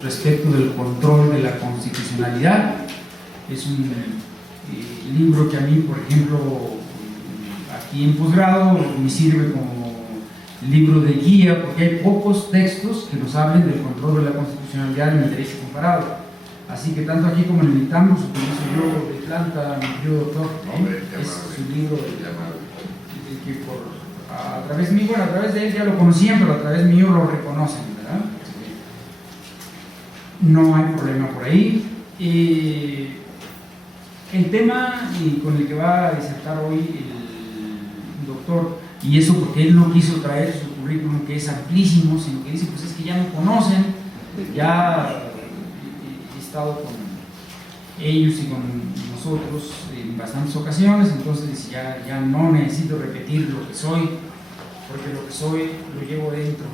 respecto del control de la constitucionalidad. Es un libro que a mí, por ejemplo, aquí en posgrado me sirve como libro de guía, porque hay pocos textos que nos hablen del control de la constitucionalidad en el derecho comparado. Así que tanto aquí como en el ITAM los utilizo yo de planta, mi querido doctor. Es su libro que a través mío, bueno, a través de él ya lo conocían, pero a través mío lo reconocen, ¿verdad? No hay problema por ahí. El tema con el que va a disertar hoy el doctor, y eso porque él no quiso traer su currículum, que es amplísimo, sino que dice, pues es que ya me conocen, ya he estado con ellos y con nosotros en bastantes ocasiones, entonces ya no necesito repetir lo que soy, porque lo que soy lo llevo dentro.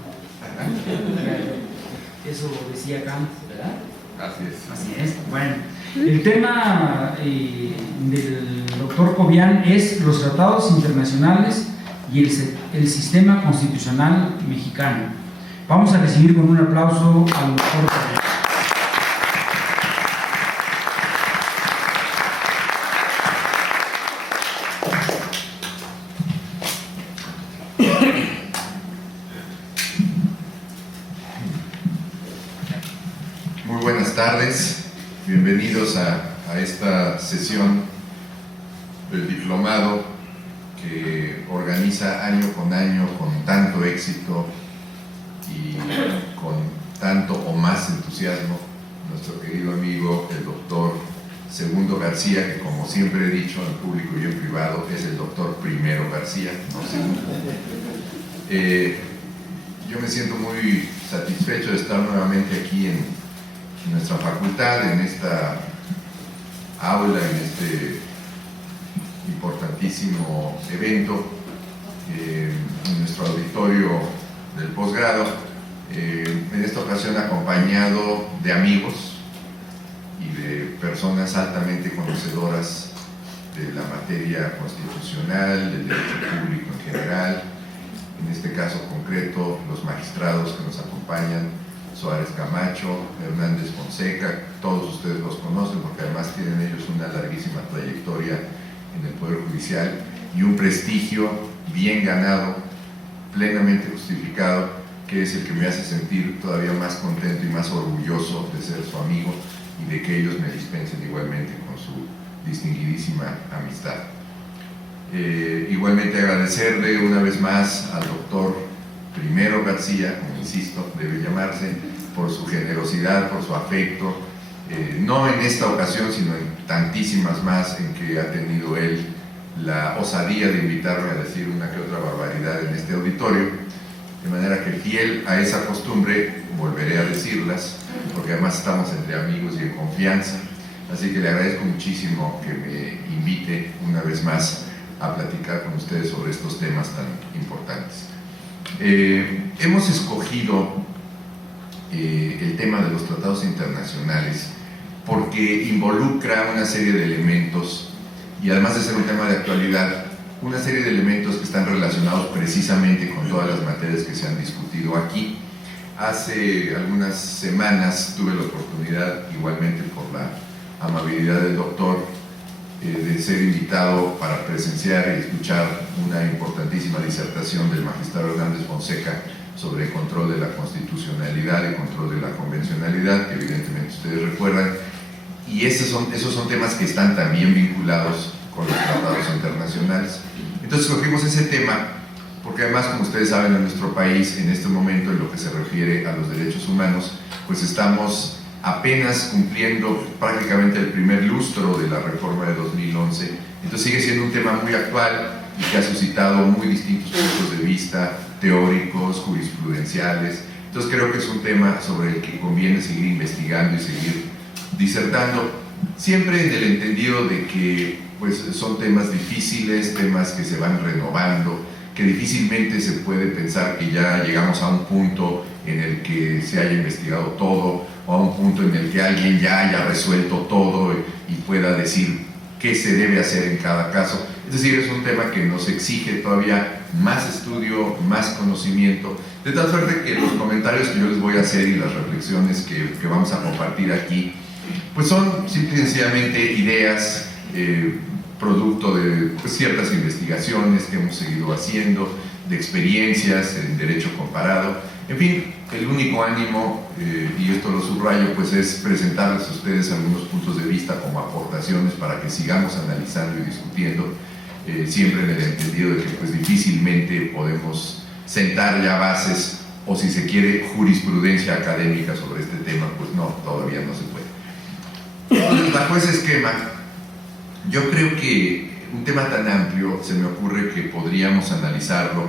Eso decía Kant, ¿verdad? Así es. Así es. Bueno, el tema del doctor Cobian es los tratados internacionales y el sistema constitucional mexicano. Vamos a recibir con un aplauso al doctor Cobian. Muy buenas tardes, bienvenidos a esta sesión del diplomado que organiza año con año con tanto éxito y con tanto o más entusiasmo nuestro querido amigo el doctor Segundo García, que como siempre he dicho en público y en privado es el doctor Primero García, no Segundo. Yo me siento muy satisfecho de estar nuevamente aquí en nuestra facultad, en esta aula, en este importantísimo evento, en nuestro auditorio del posgrado, en esta ocasión acompañado de amigos y de personas altamente conocedoras de la materia constitucional, del derecho público en general, en este caso concreto los magistrados que nos acompañan, Suárez Camacho, Hernández Fonseca, todos ustedes los conocen porque además tienen ellos una larguísima trayectoria en el Poder Judicial y un prestigio bien ganado, plenamente justificado, que es el que me hace sentir todavía más contento y más orgulloso de ser su amigo y de que ellos me dispensen igualmente con su distinguidísima amistad. Igualmente agradecerle una vez más al doctor Primero García, como insisto, debe llamarse, por su generosidad, por su afecto, no en esta ocasión, sino en tantísimas más en que ha tenido él la osadía de invitarme a decir una que otra barbaridad en este auditorio, de manera que fiel a esa costumbre volveré a decirlas, porque además estamos entre amigos y en confianza, así que le agradezco muchísimo que me invite una vez más a platicar con ustedes sobre estos temas tan importantes. Hemos escogido el tema de los tratados internacionales porque involucra una serie de elementos y además de ser un tema de actualidad, una serie de elementos que están relacionados precisamente con todas las materias que se han discutido aquí. Hace algunas semanas tuve la oportunidad, igualmente por la amabilidad del doctor, de ser invitado para presenciar y escuchar una importantísima disertación del magistrado Hernández Fonseca sobre el control de la constitucionalidad y control de la convencionalidad, que evidentemente ustedes recuerdan, y esos son temas que están también vinculados con los tratados internacionales. Entonces escogimos ese tema porque además, como ustedes saben, en nuestro país en este momento, en lo que se refiere a los derechos humanos, pues estamos apenas cumpliendo prácticamente el primer lustro de la reforma de 2011, entonces sigue siendo un tema muy actual y que ha suscitado muy distintos puntos de vista teóricos, jurisprudenciales. Entonces creo que es un tema sobre el que conviene seguir investigando y seguir disertando, siempre en el entendido de que pues, son temas difíciles, temas que se van renovando, que difícilmente se puede pensar que ya llegamos a un punto en el que se haya investigado todo, o a un punto en el que alguien ya haya resuelto todo y pueda decir qué se debe hacer en cada caso. Es decir, es un tema que nos exige todavía más estudio, más conocimiento, de tal suerte que los comentarios que yo les voy a hacer y las reflexiones que vamos a compartir aquí, pues son simple y sencillamente ideas, producto de ciertas investigaciones que hemos seguido haciendo, de experiencias en derecho comparado. En fin, el único ánimo, y esto lo subrayo, pues es presentarles a ustedes algunos puntos de vista como aportaciones para que sigamos analizando y discutiendo, siempre en el entendido de que pues difícilmente podemos sentar ya bases, o si se quiere jurisprudencia académica sobre este tema, pues no, todavía no se puede. Entonces, bajo ese esquema, yo creo que un tema tan amplio se me ocurre que podríamos analizarlo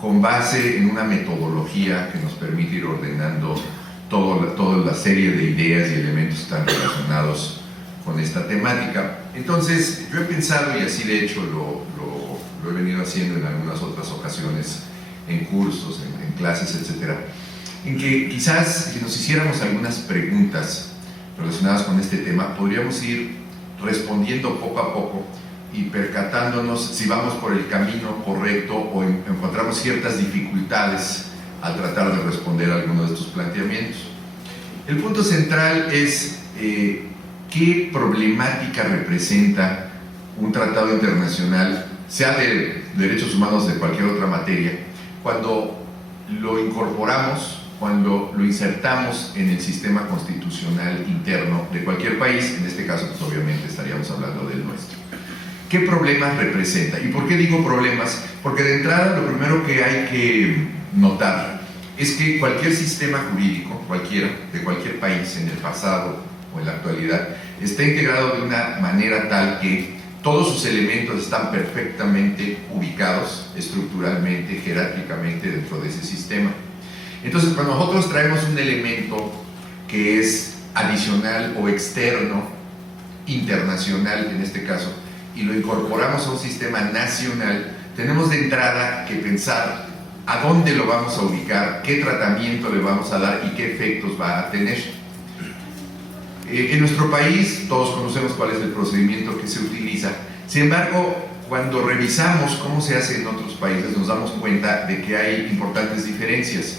con base en una metodología que nos permite ir ordenando toda la serie de ideas y elementos que están relacionados con esta temática. Entonces, yo he pensado, y así de hecho lo he venido haciendo en algunas otras ocasiones, en cursos, en clases, etcétera, en que quizás si nos hiciéramos algunas preguntas relacionadas con este tema, podríamos ir respondiendo poco a poco y percatándonos si vamos por el camino correcto o encontramos ciertas dificultades al tratar de responder a algunos de estos planteamientos. El punto central es qué problemática representa un tratado internacional, sea de derechos humanos o de cualquier otra materia, cuando lo incorporamos, cuando lo insertamos en el sistema constitucional interno de cualquier país. En este caso, pues obviamente estaríamos hablando del nuestro. ¿Qué problemas representa? ¿Y por qué digo problemas? Porque de entrada lo primero que hay que notar es que cualquier sistema jurídico, cualquiera, de cualquier país, en el pasado o en la actualidad, está integrado de una manera tal que todos sus elementos están perfectamente ubicados estructuralmente, jerárquicamente dentro de ese sistema. Entonces, cuando nosotros traemos un elemento que es adicional o externo, internacional en este caso, y lo incorporamos a un sistema nacional, tenemos de entrada que pensar a dónde lo vamos a ubicar, qué tratamiento le vamos a dar y qué efectos va a tener. En nuestro país todos conocemos cuál es el procedimiento que se utiliza. Sin embargo, cuando revisamos cómo se hace en otros países, nos damos cuenta de que hay importantes diferencias.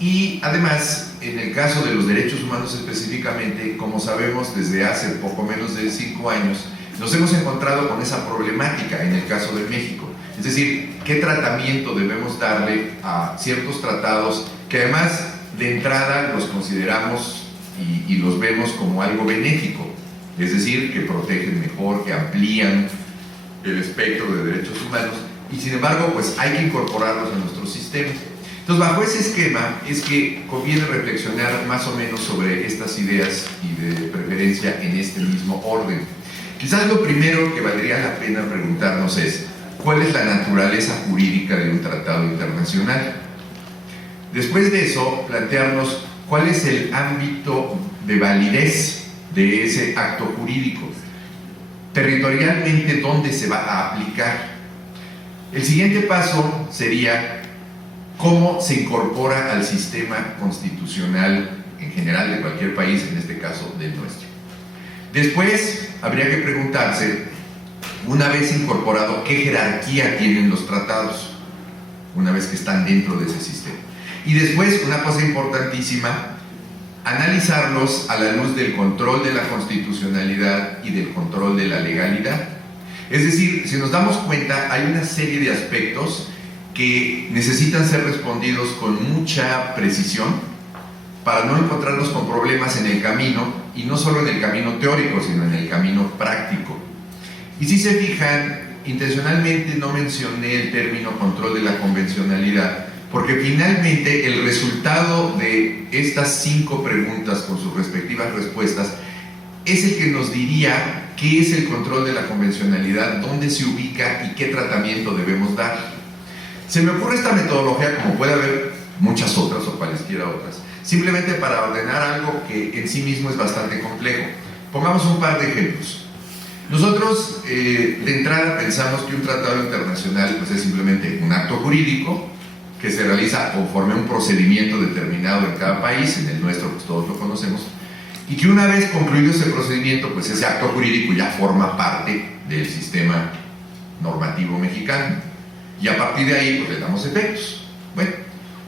Y además, en el caso de los derechos humanos específicamente, como sabemos, desde hace poco menos de 5 años, nos hemos encontrado con esa problemática en el caso de México. Es decir, ¿qué tratamiento debemos darle a ciertos tratados que además de entrada los consideramos y los vemos como algo benéfico? Es decir, que protegen mejor, que amplían el espectro de derechos humanos, y sin embargo, pues hay que incorporarlos a nuestro sistema. Entonces, bajo ese esquema es que conviene reflexionar más o menos sobre estas ideas y de preferencia en este mismo orden. Quizás lo primero que valdría la pena preguntarnos es, ¿cuál es la naturaleza jurídica de un tratado internacional? Después de eso, plantearnos cuál es el ámbito de validez de ese acto jurídico, territorialmente dónde se va a aplicar. El siguiente paso sería cómo se incorpora al sistema constitucional en general de cualquier país, en este caso del nuestro. Después habría que preguntarse, una vez incorporado, ¿qué jerarquía tienen los tratados? Una vez que están dentro de ese sistema. Y después, una cosa importantísima, analizarlos a la luz del control de la constitucionalidad y del control de la legalidad. Es decir, si nos damos cuenta, hay una serie de aspectos que necesitan ser respondidos con mucha precisión para no encontrarnos con problemas en el camino, y no solo en el camino teórico, sino en el camino práctico. Y si se fijan, intencionalmente no mencioné el término control de la convencionalidad, porque finalmente el resultado de estas 5 preguntas con sus respectivas respuestas es el que nos diría qué es el control de la convencionalidad, dónde se ubica y qué tratamiento debemos dar. Se me ocurre esta metodología, como puede haber muchas otras o cualesquiera otras, simplemente para ordenar algo que en sí mismo es bastante complejo. Pongamos un par de ejemplos. Nosotros de entrada pensamos que un tratado internacional pues, es simplemente un acto jurídico que se realiza conforme a un procedimiento determinado en cada país. En el nuestro pues todos lo conocemos, y que una vez concluido ese procedimiento, pues ese acto jurídico ya forma parte del sistema normativo mexicano. Y a partir de ahí, pues le damos efectos. Bueno,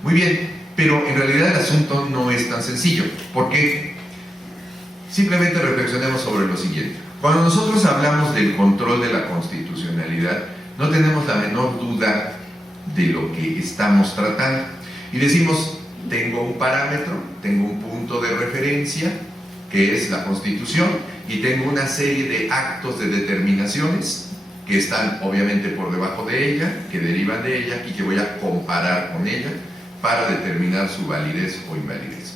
muy bien, pero en realidad el asunto no es tan sencillo. ¿Por qué? Simplemente reflexionemos sobre lo siguiente. Cuando nosotros hablamos del control de la constitucionalidad, no tenemos la menor duda de lo que estamos tratando. Y decimos, tengo un parámetro, tengo un punto de referencia, que es la Constitución, y tengo una serie de actos de determinaciones que están obviamente por debajo de ella, que derivan de ella y que voy a comparar con ella para determinar su validez o invalidez.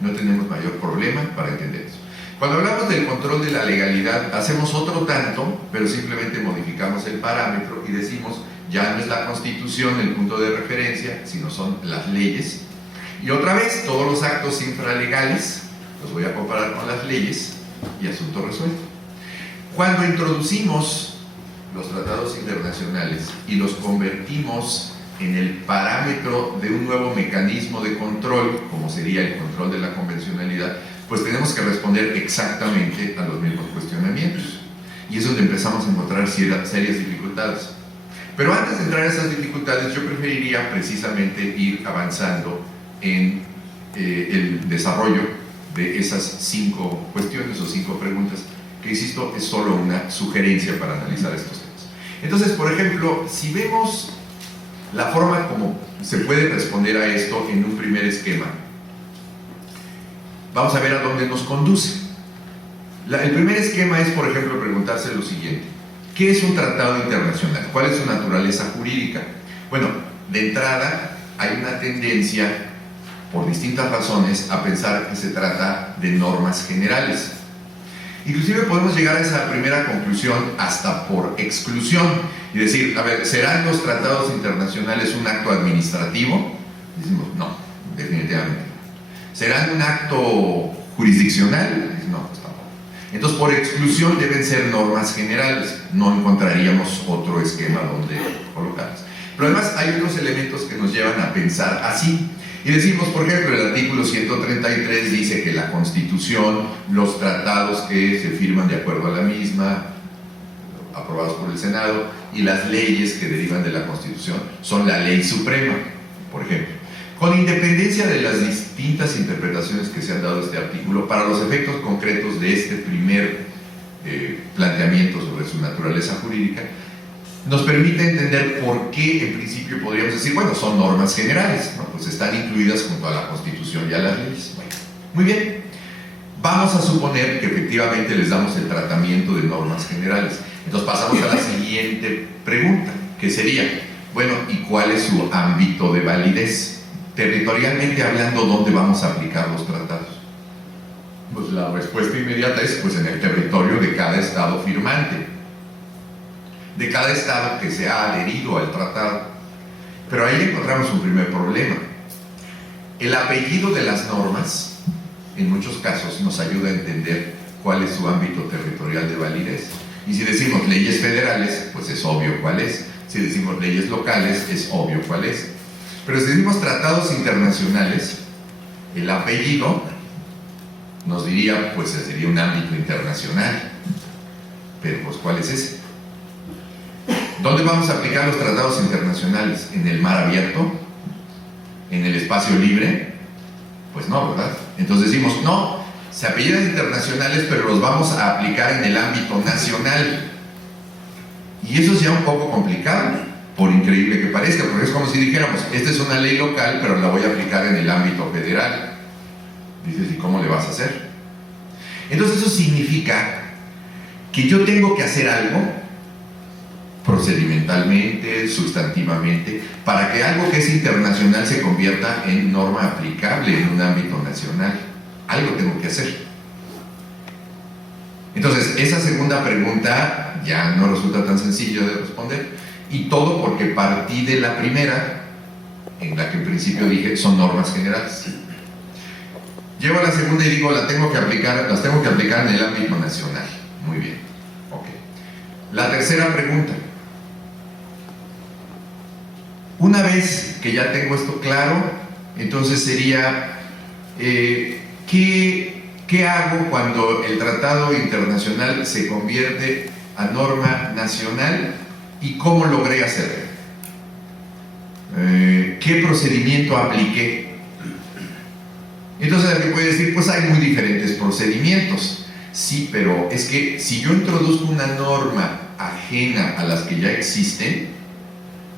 No tenemos mayor problema para entender eso. Cuando hablamos del control de la legalidad, hacemos otro tanto, pero simplemente modificamos el parámetro y decimos, ya no es la Constitución el punto de referencia, sino son las leyes. Y otra vez, todos los actos infralegales los voy a comparar con las leyes y asunto resuelto. Cuando introducimos los tratados internacionales y los convertimos en el parámetro de un nuevo mecanismo de control, como sería el control de la convencionalidad, pues tenemos que responder exactamente a los mismos cuestionamientos. Y es donde empezamos a encontrar serias dificultades. Pero antes de entrar a esas dificultades, yo preferiría precisamente ir avanzando en el desarrollo de esas 5 cuestiones o 5 preguntas, que insisto, es solo una sugerencia para analizar estos temas. Entonces, por ejemplo, si vemos la forma como se puede responder a esto en un primer esquema, vamos a ver a dónde nos conduce. El primer esquema es, por ejemplo, preguntarse lo siguiente: ¿qué es un tratado internacional? ¿Cuál es su naturaleza jurídica? Bueno, de entrada hay una tendencia, por distintas razones, a pensar que se trata de normas generales. Inclusive podemos llegar a esa primera conclusión hasta por exclusión y decir, a ver, ¿serán los tratados internacionales un acto administrativo? Decimos, no, definitivamente no. ¿Serán un acto jurisdiccional? No, pues tampoco. Entonces, por exclusión deben ser normas generales. No encontraríamos otro esquema donde colocarlas. Pero además hay otros elementos que nos llevan a pensar así. Y decimos, por ejemplo, el artículo 133 dice que la Constitución, los tratados que se firman de acuerdo a la misma, aprobados por el Senado, y las leyes que derivan de la Constitución son la ley suprema, por ejemplo. Con independencia de las distintas interpretaciones que se han dado a este artículo, para los efectos concretos de este primer planteamiento sobre su naturaleza jurídica, nos permite entender por qué en principio podríamos decir, bueno, son normas generales, ¿no? Pues están incluidas junto a la Constitución y a las leyes. Bueno, muy bien, vamos a suponer que efectivamente les damos el tratamiento de normas generales. Entonces pasamos a la siguiente pregunta, que sería, bueno, ¿y cuál es su ámbito de validez? Territorialmente hablando, ¿dónde vamos a aplicar los tratados? Pues la respuesta inmediata es, pues en el territorio de cada estado firmante, de cada estado que se ha adherido al tratado. Pero ahí encontramos un primer problema. El apellido de las normas, en muchos casos, nos ayuda a entender cuál es su ámbito territorial de validez. Y si decimos leyes federales, pues es obvio cuál es. Si decimos leyes locales, es obvio cuál es. Pero si decimos tratados internacionales, el apellido nos diría, pues sería un ámbito internacional. Pero pues, ¿cuál es ese? ¿Dónde vamos a aplicar los tratados internacionales? ¿En el mar abierto? ¿En el espacio libre? Pues no, ¿verdad? Entonces decimos, no, se apellidan internacionales, pero los vamos a aplicar en el ámbito nacional. Y eso es ya un poco complicado, por increíble que parezca, porque es como si dijéramos, esta es una ley local, pero la voy a aplicar en el ámbito federal. Dices, ¿y cómo le vas a hacer? Entonces eso significa que yo tengo que hacer algo procedimentalmente, sustantivamente, para que algo que es internacional se convierta en norma aplicable en un ámbito nacional. Algo tengo que hacer. Entonces, esa segunda pregunta ya no resulta tan sencillo de responder, y todo porque partí de la primera, en la que en principio dije son normas generales. Llego a la segunda y digo, las tengo que aplicar en el ámbito nacional. Muy bien, ok. La tercera pregunta. Una vez que ya tengo esto claro, entonces sería, ¿qué hago cuando el tratado internacional se convierte a norma nacional ¿Y cómo logré hacerlo? ¿Qué procedimiento apliqué? Entonces alguien puede decir, pues hay muy diferentes procedimientos. Sí, pero es que si yo introduzco una norma ajena a las que ya existen,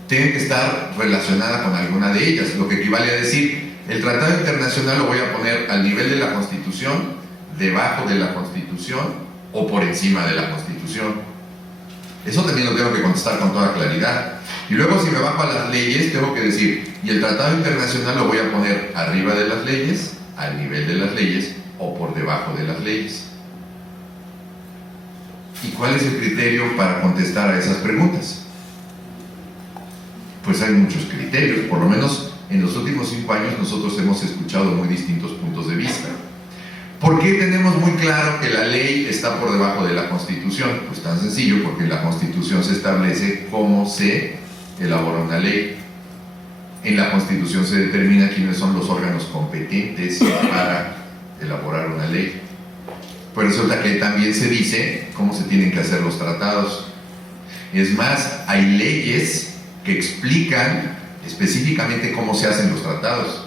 tiene que estar relacionada con alguna de ellas, lo que equivale a decir, el tratado internacional lo voy a poner al nivel de la Constitución, debajo de la Constitución o por encima de la Constitución. Eso también lo tengo que contestar con toda claridad. Y luego si me bajo a las leyes, tengo que decir, y el tratado internacional lo voy a poner arriba de las leyes, al nivel de las leyes o por debajo de las leyes. ¿Y cuál es el criterio para contestar a esas preguntas? Pues hay muchos criterios, por lo menos en los últimos 5 años nosotros hemos escuchado muy distintos puntos de vista. ¿Por qué tenemos muy claro que la ley está por debajo de la Constitución? Pues tan sencillo, porque en la Constitución se establece cómo se elabora una ley. En la Constitución se determina quiénes son los órganos competentes para elaborar una ley. Pues resulta que también se dice cómo se tienen que hacer los tratados. Es más, hay leyes que explican específicamente cómo se hacen los tratados.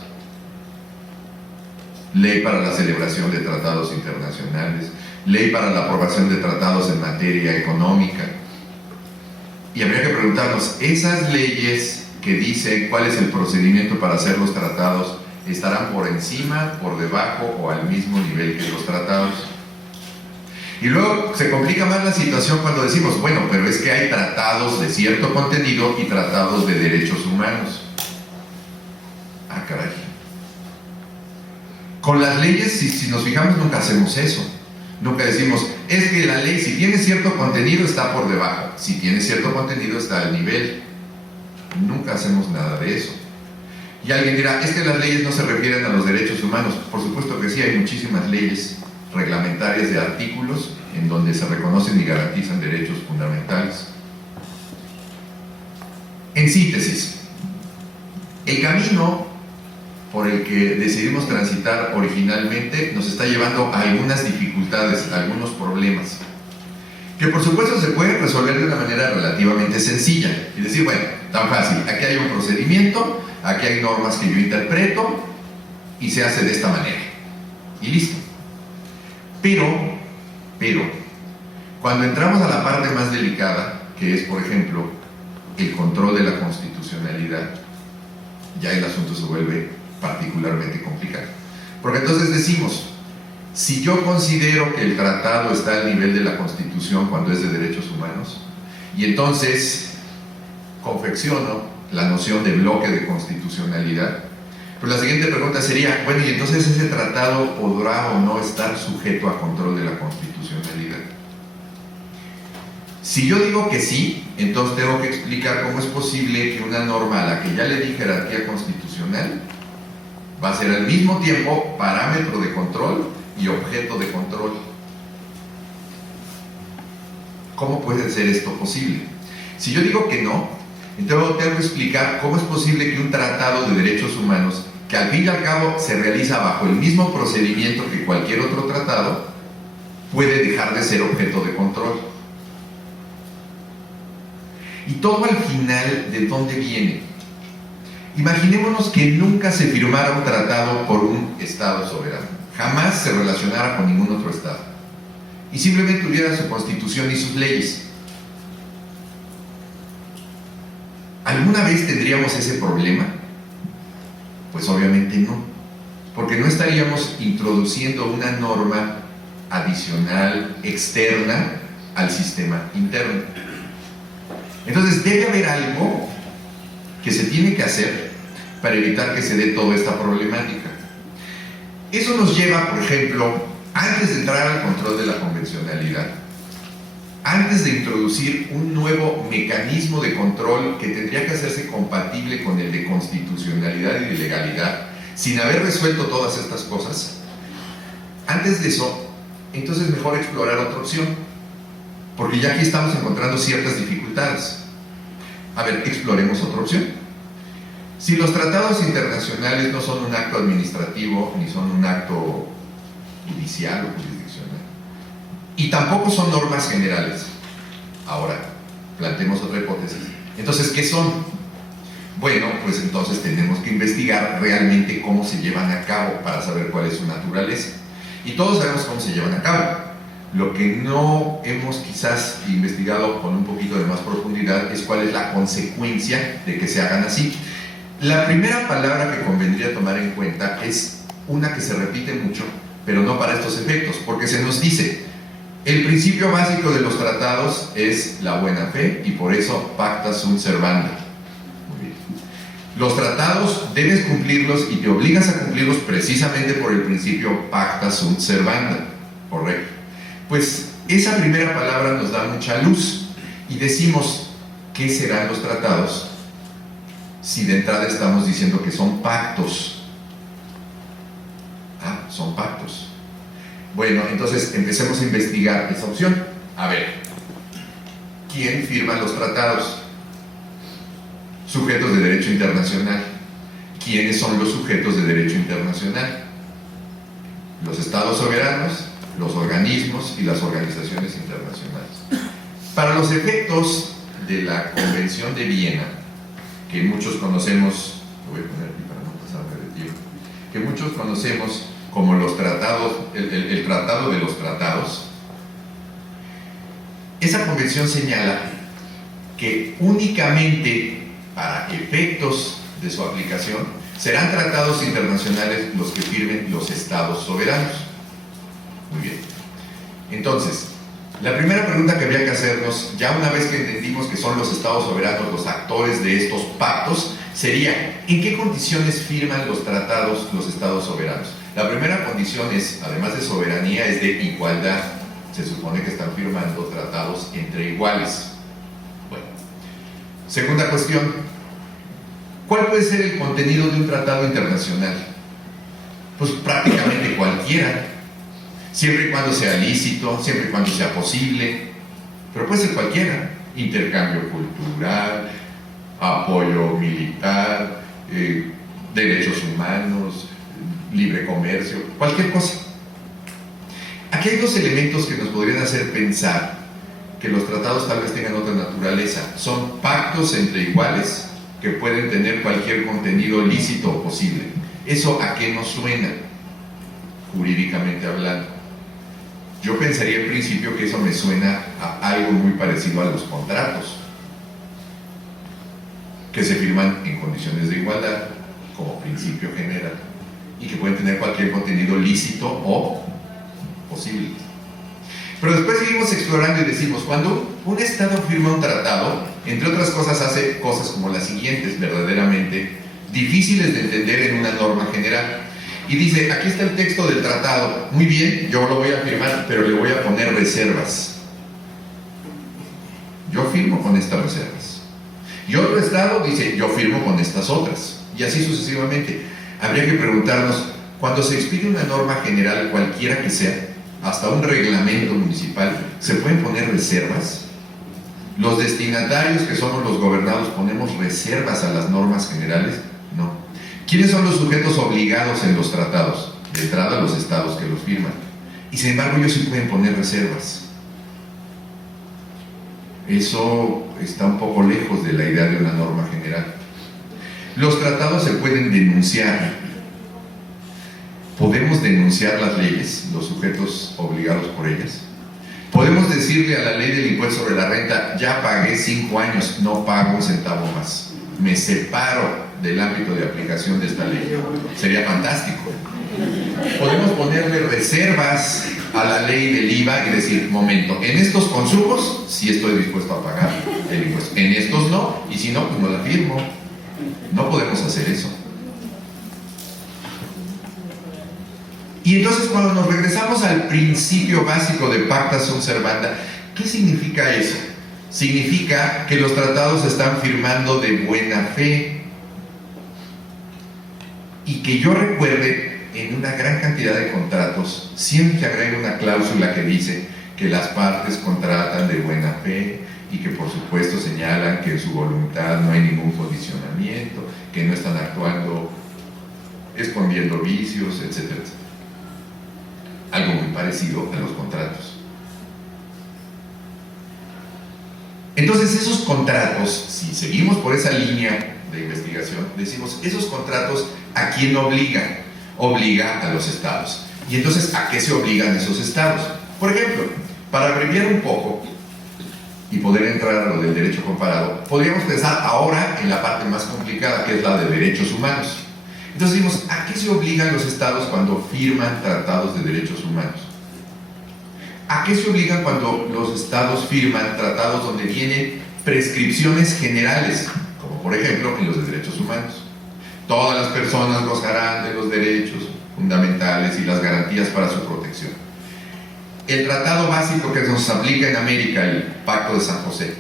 Ley para la celebración de tratados internacionales, ley para la aprobación de tratados en materia económica. Y habría que preguntarnos, ¿esas leyes que dicen cuál es el procedimiento para hacer los tratados estarán por encima, por debajo o al mismo nivel que los tratados? Y luego se complica más la situación cuando decimos, bueno, pero es que hay tratados de cierto contenido y tratados de derechos humanos. Ah, caray. Con las leyes, si nos fijamos, nunca hacemos eso. Nunca decimos, es que la ley, si tiene cierto contenido, está por debajo. Si tiene cierto contenido, está al nivel. Nunca hacemos nada de eso. Y alguien dirá, es que las leyes no se refieren a los derechos humanos. Por supuesto que sí, hay muchísimas leyes reglamentarias de artículos en donde se reconocen y garantizan derechos fundamentales. En síntesis, el camino por el que decidimos transitar originalmente nos está llevando a algunas dificultades, a algunos problemas, que por supuesto se pueden resolver de una manera relativamente sencilla y decir, bueno, tan fácil, aquí hay un procedimiento, aquí hay normas que yo interpreto y se hace de esta manera y listo. Pero cuando entramos a la parte más delicada, que es por ejemplo el control de la constitucionalidad, ya el asunto se vuelve particularmente complicado, porque entonces decimos, si yo considero que el tratado está al nivel de la Constitución cuando es de derechos humanos, y entonces confecciono la noción de bloque de constitucionalidad, pues la siguiente pregunta sería, bueno, y entonces ese tratado podrá o no estar sujeto a control de la constitucionalidad. Si yo digo que sí, entonces tengo que explicar cómo es posible que una norma a la que ya le di jerarquía constitucional va a ser al mismo tiempo parámetro de control y objeto de control. ¿Cómo puede ser esto posible? Si yo digo que no, entonces tengo que explicar cómo es posible que un tratado de derechos humanos, que al fin y al cabo se realiza bajo el mismo procedimiento que cualquier otro tratado, puede dejar de ser objeto de control. Y todo al final, ¿de dónde viene? Imaginémonos que nunca se firmara un tratado por un Estado soberano, jamás se relacionara con ningún otro Estado, y simplemente tuviera su constitución y sus leyes. ¿Alguna vez tendríamos ese problema? Pues obviamente no, porque no estaríamos introduciendo una norma adicional, externa, al sistema interno. Entonces debe haber algo que se tiene que hacer para evitar que se dé toda esta problemática. Eso nos lleva, por ejemplo, antes de entrar al control de la convencionalidad, antes de introducir un nuevo mecanismo de control que tendría que hacerse compatible con el de constitucionalidad y de legalidad, sin haber resuelto todas estas cosas, antes de eso, entonces mejor explorar otra opción, porque ya aquí estamos encontrando ciertas dificultades. A ver, exploremos otra opción. Si los tratados internacionales no son un acto administrativo, ni son un acto judicial o jurisdiccional, y tampoco son normas generales. Ahora, planteemos otra hipótesis. Entonces, ¿qué son? Bueno, pues entonces tenemos que investigar realmente cómo se llevan a cabo para saber cuál es su naturaleza. Y todos sabemos cómo se llevan a cabo. Lo que no hemos quizás investigado con un poquito de más profundidad es cuál es la consecuencia de que se hagan así. La primera palabra que convendría tomar en cuenta es una que se repite mucho, pero no para estos efectos, porque se nos dice: el principio básico de los tratados es la buena fe y por eso pacta sunt servanda. Muy bien. Los tratados debes cumplirlos y te obligas a cumplirlos precisamente por el principio pacta sunt servanda. Correcto. Pues esa primera palabra nos da mucha luz y decimos: ¿qué serán los tratados? Si de entrada estamos diciendo que son pactos. Son pactos. Bueno, entonces empecemos a investigar esa opción. A ver, ¿quién firma los tratados? Sujetos de derecho internacional. ¿Quiénes son los sujetos de derecho internacional? Los estados soberanos, los organismos y las organizaciones internacionales. Para los efectos de la Convención de Viena, que muchos conocemos, lo voy a poner aquí para no pasarme de tiempo, que muchos conocemos como los tratados, el Tratado de los Tratados, esa convención señala que únicamente para efectos de su aplicación serán tratados internacionales los que firmen los estados soberanos. Muy bien. Entonces, la primera pregunta que habría que hacernos, ya una vez que entendimos que son los estados soberanos los actores de estos pactos, sería: ¿en qué condiciones firman los tratados los estados soberanos? La primera condición es, además de soberanía, es de igualdad. Se supone que están firmando tratados entre iguales. Bueno, segunda cuestión: ¿cuál puede ser el contenido de un tratado internacional? Pues prácticamente cualquiera, siempre y cuando sea lícito, siempre y cuando sea posible, pero puede ser cualquiera: intercambio cultural, apoyo militar, derechos humanos, libre comercio, cualquier cosa. Aquí hay dos elementos que nos podrían hacer pensar que los tratados tal vez tengan otra naturaleza. Son pactos entre iguales que pueden tener cualquier contenido lícito o posible. ¿Eso a qué nos suena, jurídicamente hablando? Yo pensaría en principio que eso me suena a algo muy parecido a los contratos, que se firman en condiciones de igualdad como principio general y que pueden tener cualquier contenido lícito o posible. Pero después seguimos explorando y decimos: cuando un Estado firma un tratado, entre otras cosas hace cosas como las siguientes, verdaderamente difíciles de entender en una norma general. Y dice: aquí está el texto del tratado, muy bien, yo lo voy a firmar, pero le voy a poner reservas. Yo firmo con estas reservas. Y otro Estado dice: yo firmo con estas otras. Y así sucesivamente. Habría que preguntarnos: cuando se expide una norma general, cualquiera que sea, hasta un reglamento municipal, ¿se pueden poner reservas? ¿Los destinatarios, que somos los gobernados, ponemos reservas a las normas generales? No. ¿Quiénes son los sujetos obligados en los tratados? De entrada, los estados que los firman. Y sin embargo, ellos sí pueden poner reservas. Eso está un poco lejos de la idea de una norma general. Los tratados se pueden denunciar. ¿Podemos denunciar las leyes, los sujetos obligados por ellas? ¿Podemos decirle a la ley del impuesto sobre la renta: ya pagué 5 años, no pago un centavo más, me separo del ámbito de aplicación de esta ley? Sería fantástico. Podemos ponerle reservas a la ley del IVA y decir: momento, en estos consumos sí estoy dispuesto a pagar el impuesto, en estos no, y si no, pues no la firmo. No podemos hacer eso. Y entonces, cuando nos regresamos al principio básico de pacta sunt servanda, ¿qué significa eso? Significa que los tratados se están firmando de buena fe, y que yo recuerde, en una gran cantidad de contratos siempre agrega una cláusula que dice que las partes contratan de buena fe y que por supuesto señalan que en su voluntad no hay ningún condicionamiento, que no están actuando escondiendo vicios, etcétera, etcétera. Algo muy parecido a los contratos. Entonces esos contratos, si seguimos por esa línea de investigación, decimos, esos contratos, ¿a quién obligan? Obliga a los estados. Y entonces, ¿a qué se obligan esos estados? Por ejemplo, para abreviar un poco y poder entrar a lo del derecho comparado, podríamos pensar ahora en la parte más complicada, que es la de derechos humanos. Entonces decimos, ¿a qué se obligan los estados cuando firman tratados de derechos humanos? ¿A qué se obligan cuando los estados firman tratados donde vienen prescripciones generales, como por ejemplo en los de derechos humanos? Todas las personas gozarán de los derechos fundamentales y las garantías para su protección. El tratado básico que nos aplica en América, el Pacto de San José.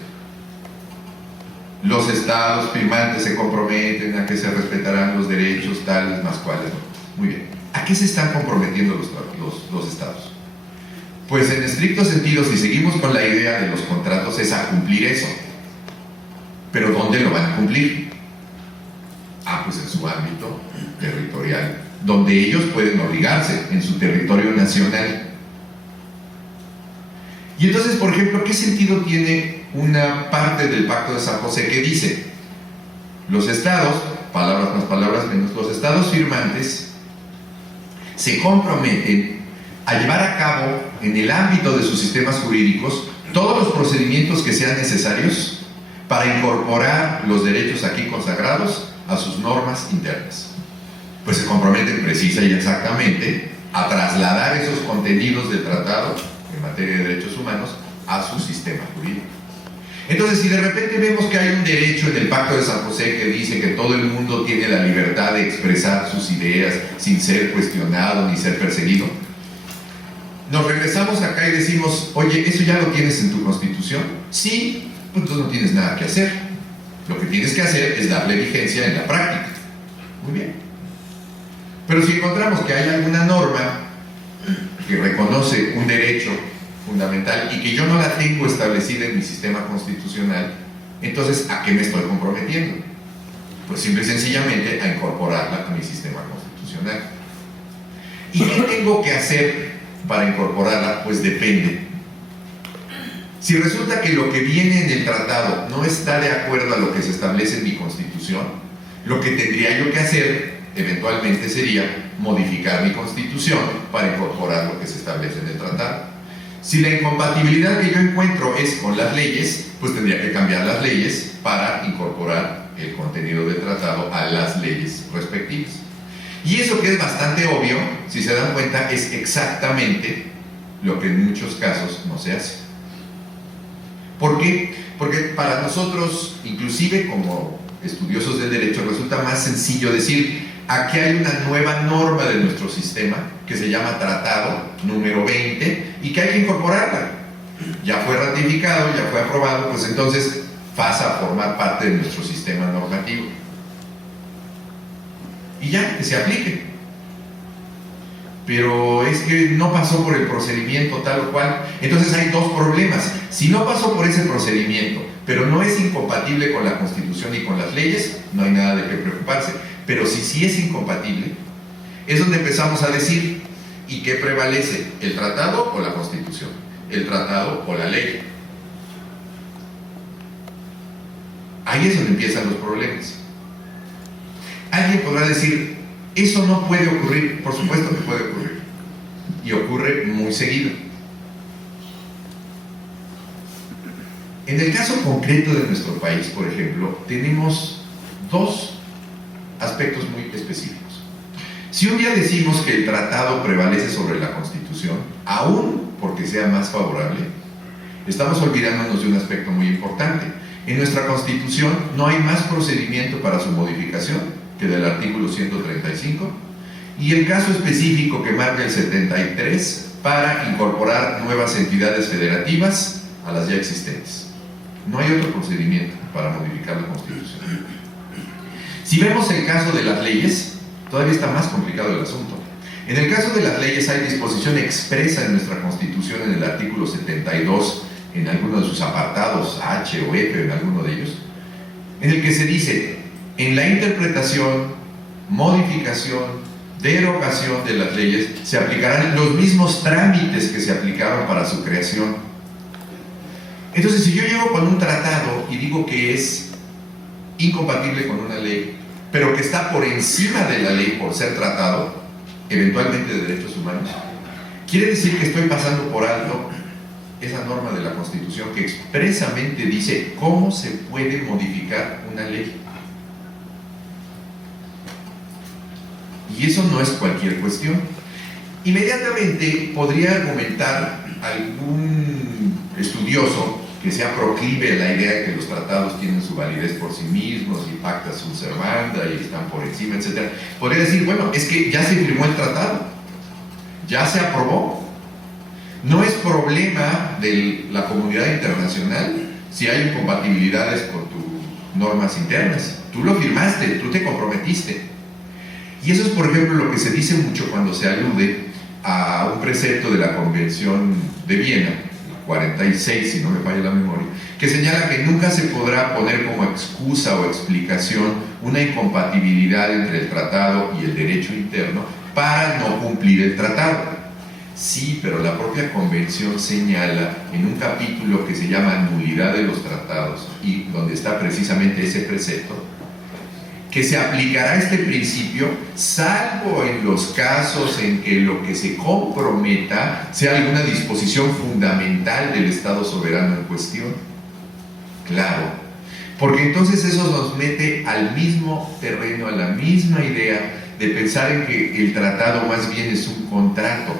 Los estados firmantes se comprometen a que se respetarán los derechos tales más cuales. Muy bien. ¿A qué se están comprometiendo los estados? Pues en estricto sentido, si seguimos con la idea de los contratos, es a cumplir eso. ¿Pero dónde lo van a cumplir? Pues en su ámbito territorial, donde ellos pueden obligarse, en su territorio nacional. Y entonces, por ejemplo, ¿qué sentido tiene una parte del Pacto de San José que dice, los estados, palabras más, palabras menos, los estados firmantes se comprometen a llevar a cabo en el ámbito de sus sistemas jurídicos todos los procedimientos que sean necesarios para incorporar los derechos aquí consagrados a sus normas internas? Pues se comprometen precisa y exactamente a trasladar esos contenidos del tratado en materia de derechos humanos a su sistema jurídico. Entonces, si de repente vemos que hay un derecho en el Pacto de San José que dice que todo el mundo tiene la libertad de expresar sus ideas sin ser cuestionado ni ser perseguido, nos regresamos acá y decimos, oye, ¿eso ya lo tienes en tu Constitución? Sí, pues entonces no tienes nada que hacer. Lo que tienes que hacer es darle vigencia en la práctica. Muy bien. Pero si encontramos que hay alguna norma que reconoce un derecho fundamental y que yo no la tengo establecida en mi sistema constitucional, entonces, ¿a qué me estoy comprometiendo? Pues simple y sencillamente a incorporarla a mi sistema constitucional. ¿Y qué tengo que hacer para incorporarla? Pues depende. Si resulta que lo que viene en el tratado no está de acuerdo a lo que se establece en mi Constitución, lo que tendría yo que hacer eventualmente sería modificar mi Constitución para incorporar lo que se establece en el tratado. Si la incompatibilidad que yo encuentro es con las leyes, pues tendría que cambiar las leyes para incorporar el contenido del tratado a las leyes respectivas. Y eso, que es bastante obvio, si se dan cuenta, es exactamente lo que en muchos casos no se hace. ¿Por qué? Porque para nosotros, inclusive como estudiosos del derecho, resulta más sencillo decir, aquí hay una nueva norma de nuestro sistema que se llama Tratado número 20 y que hay que incorporarla. Ya fue ratificado, ya fue aprobado, pues entonces pasa a formar parte de nuestro sistema normativo. Y ya, que se aplique. Pero es que no pasó por el procedimiento tal o cual. Entonces hay dos problemas. Si no pasó por ese procedimiento, pero no es incompatible con la Constitución y con las leyes, no hay nada de qué preocuparse. Pero si sí es incompatible, es donde empezamos a decir, ¿y qué prevalece? ¿El tratado o la Constitución? ¿El tratado o la ley? Ahí es donde empiezan los problemas. Alguien podrá decir, eso no puede ocurrir. Por supuesto que puede ocurrir. Y ocurre muy seguido. En el caso concreto de nuestro país, por ejemplo, tenemos dos aspectos muy específicos. Si un día decimos que el tratado prevalece sobre la Constitución, aún porque sea más favorable, estamos olvidándonos de un aspecto muy importante. En nuestra Constitución no hay más procedimiento para su modificación que del artículo 135, y el caso específico que marca el 73 para incorporar nuevas entidades federativas a las ya existentes. No hay otro procedimiento para modificar la Constitución. Si vemos el caso de las leyes, todavía está más complicado el asunto. En el caso de las leyes hay disposición expresa en nuestra Constitución en el artículo 72, en alguno de sus apartados H o F, en alguno de ellos, en el que se dice, en la interpretación, modificación, derogación de las leyes, se aplicarán los mismos trámites que se aplicaron para su creación. Entonces, si yo llego con un tratado y digo que es incompatible con una ley, pero que está por encima de la ley por ser tratado, eventualmente de derechos humanos, quiere decir que estoy pasando por alto esa norma de la Constitución que expresamente dice cómo se puede modificar una ley. Y eso no es cualquier cuestión. Inmediatamente podría argumentar algún estudioso que sea proclive a la idea de que los tratados tienen su validez por sí mismos y pacta sunt servanda y están por encima, etc. Podría decir, bueno, es que ya se firmó el tratado, ya se aprobó. No es problema de la comunidad internacional si hay incompatibilidades con tus normas internas. Tú lo firmaste, tú te comprometiste. Y eso es, por ejemplo, lo que se dice mucho cuando se alude a un precepto de la Convención de Viena, 46, si no me falla la memoria, que señala que nunca se podrá poner como excusa o explicación una incompatibilidad entre el tratado y el derecho interno para no cumplir el tratado. Sí, pero la propia Convención señala en un capítulo que se llama Nulidad de los Tratados, y donde está precisamente ese precepto, que se aplicará este principio salvo en los casos en que lo que se comprometa sea alguna disposición fundamental del Estado soberano en cuestión. Claro, porque entonces eso nos mete al mismo terreno, a la misma idea de pensar en que el tratado más bien es un contrato.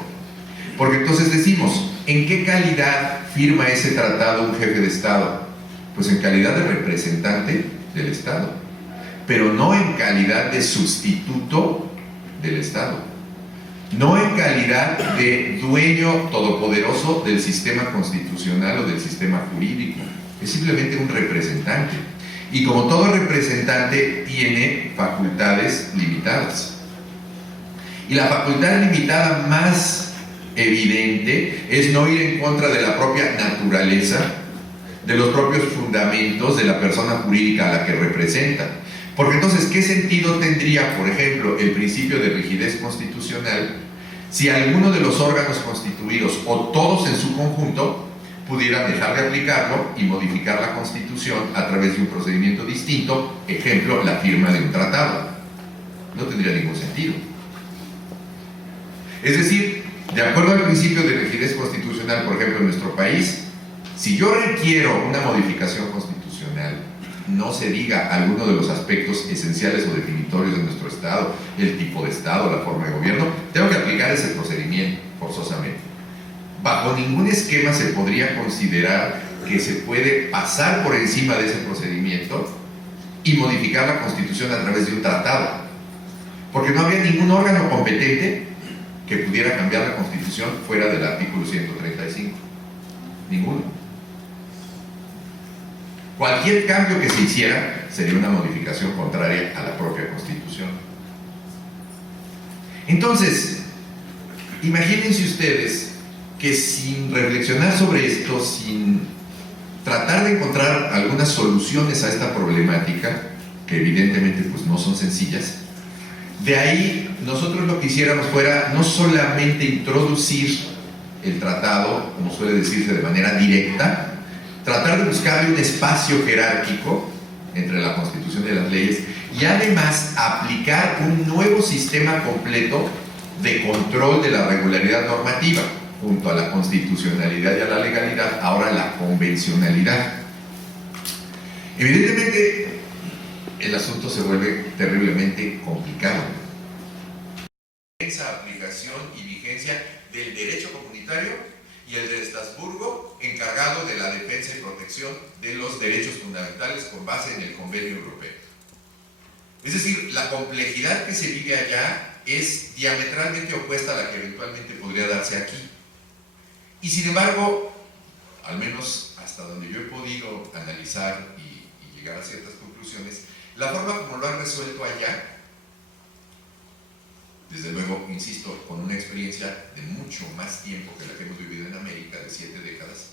Porque entonces decimos, ¿en qué calidad firma ese tratado un jefe de Estado? Pues en calidad de representante del Estado, pero no en calidad de sustituto del Estado, no en calidad de dueño todopoderoso del sistema constitucional o del sistema jurídico. Es simplemente un representante, y como todo representante tiene facultades limitadas, y la facultad limitada más evidente es no ir en contra de la propia naturaleza, de los propios fundamentos de la persona jurídica a la que representa. Porque entonces, ¿qué sentido tendría, por ejemplo, el principio de rigidez constitucional si alguno de los órganos constituidos o todos en su conjunto pudieran dejar de aplicarlo y modificar la Constitución a través de un procedimiento distinto, ejemplo, la firma de un tratado? No tendría ningún sentido. Es decir, de acuerdo al principio de rigidez constitucional, por ejemplo, en nuestro país, si yo requiero una modificación constitucional, no se diga alguno de los aspectos esenciales o definitorios de nuestro Estado, el tipo de Estado, la forma de gobierno, tengo que aplicar ese procedimiento forzosamente. Bajo ningún esquema se podría considerar que se puede pasar por encima de ese procedimiento y modificar la Constitución a través de un tratado, porque no había ningún órgano competente que pudiera cambiar la Constitución fuera del artículo 135. Ninguno. Cualquier cambio que se hiciera sería una modificación contraria a la propia Constitución. Entonces, imagínense ustedes que sin reflexionar sobre esto, sin tratar de encontrar algunas soluciones a esta problemática, que evidentemente pues no son sencillas, de ahí nosotros lo que hiciéramos fuera no solamente introducir el tratado, como suele decirse de manera directa, tratar de buscarle un espacio jerárquico entre la Constitución y las leyes, y además aplicar un nuevo sistema completo de control de la regularidad normativa, junto a la constitucionalidad y a la legalidad, ahora la convencionalidad. Evidentemente, el asunto se vuelve terriblemente complicado. Esa aplicación y vigencia del derecho comunitario y el de Estrasburgo, encargado de la defensa y protección de los derechos fundamentales con base en el Convenio Europeo. Es decir, la complejidad que se vive allá es diametralmente opuesta a la que eventualmente podría darse aquí. Y sin embargo, al menos hasta donde yo he podido analizar y llegar a ciertas conclusiones, la forma como lo han resuelto allá, desde luego, insisto, con una experiencia de mucho más tiempo que la que hemos vivido en América, de 7 décadas,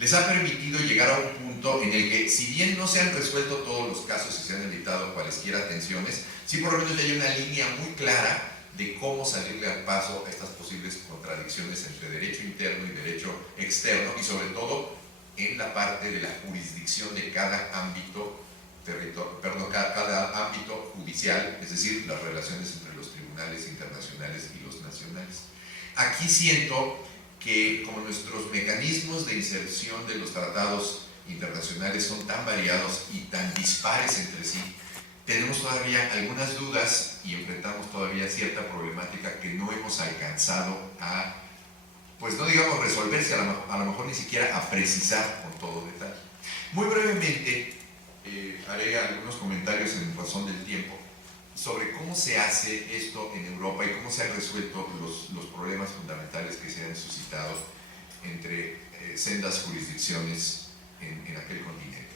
les ha permitido llegar a un punto en el que, si bien no se han resuelto todos los casos y se han evitado cualesquiera tensiones, sí por lo menos hay una línea muy clara de cómo salirle al paso a estas posibles contradicciones entre derecho interno y derecho externo, y sobre todo en la parte de la jurisdicción de cada ámbito cada ámbito judicial, es decir, las relaciones entre los tribunales internacionales y los nacionales. Aquí siento que como nuestros mecanismos de inserción de los tratados internacionales son tan variados y tan dispares entre sí, tenemos todavía algunas dudas y enfrentamos todavía cierta problemática que no hemos alcanzado a, pues no digamos resolverse, a lo mejor ni siquiera a precisar con todo detalle. Muy brevemente, haré algunos comentarios en razón del tiempo sobre cómo se hace esto en Europa y cómo se han resuelto los problemas fundamentales que se han suscitado entre sendas jurisdicciones en aquel continente.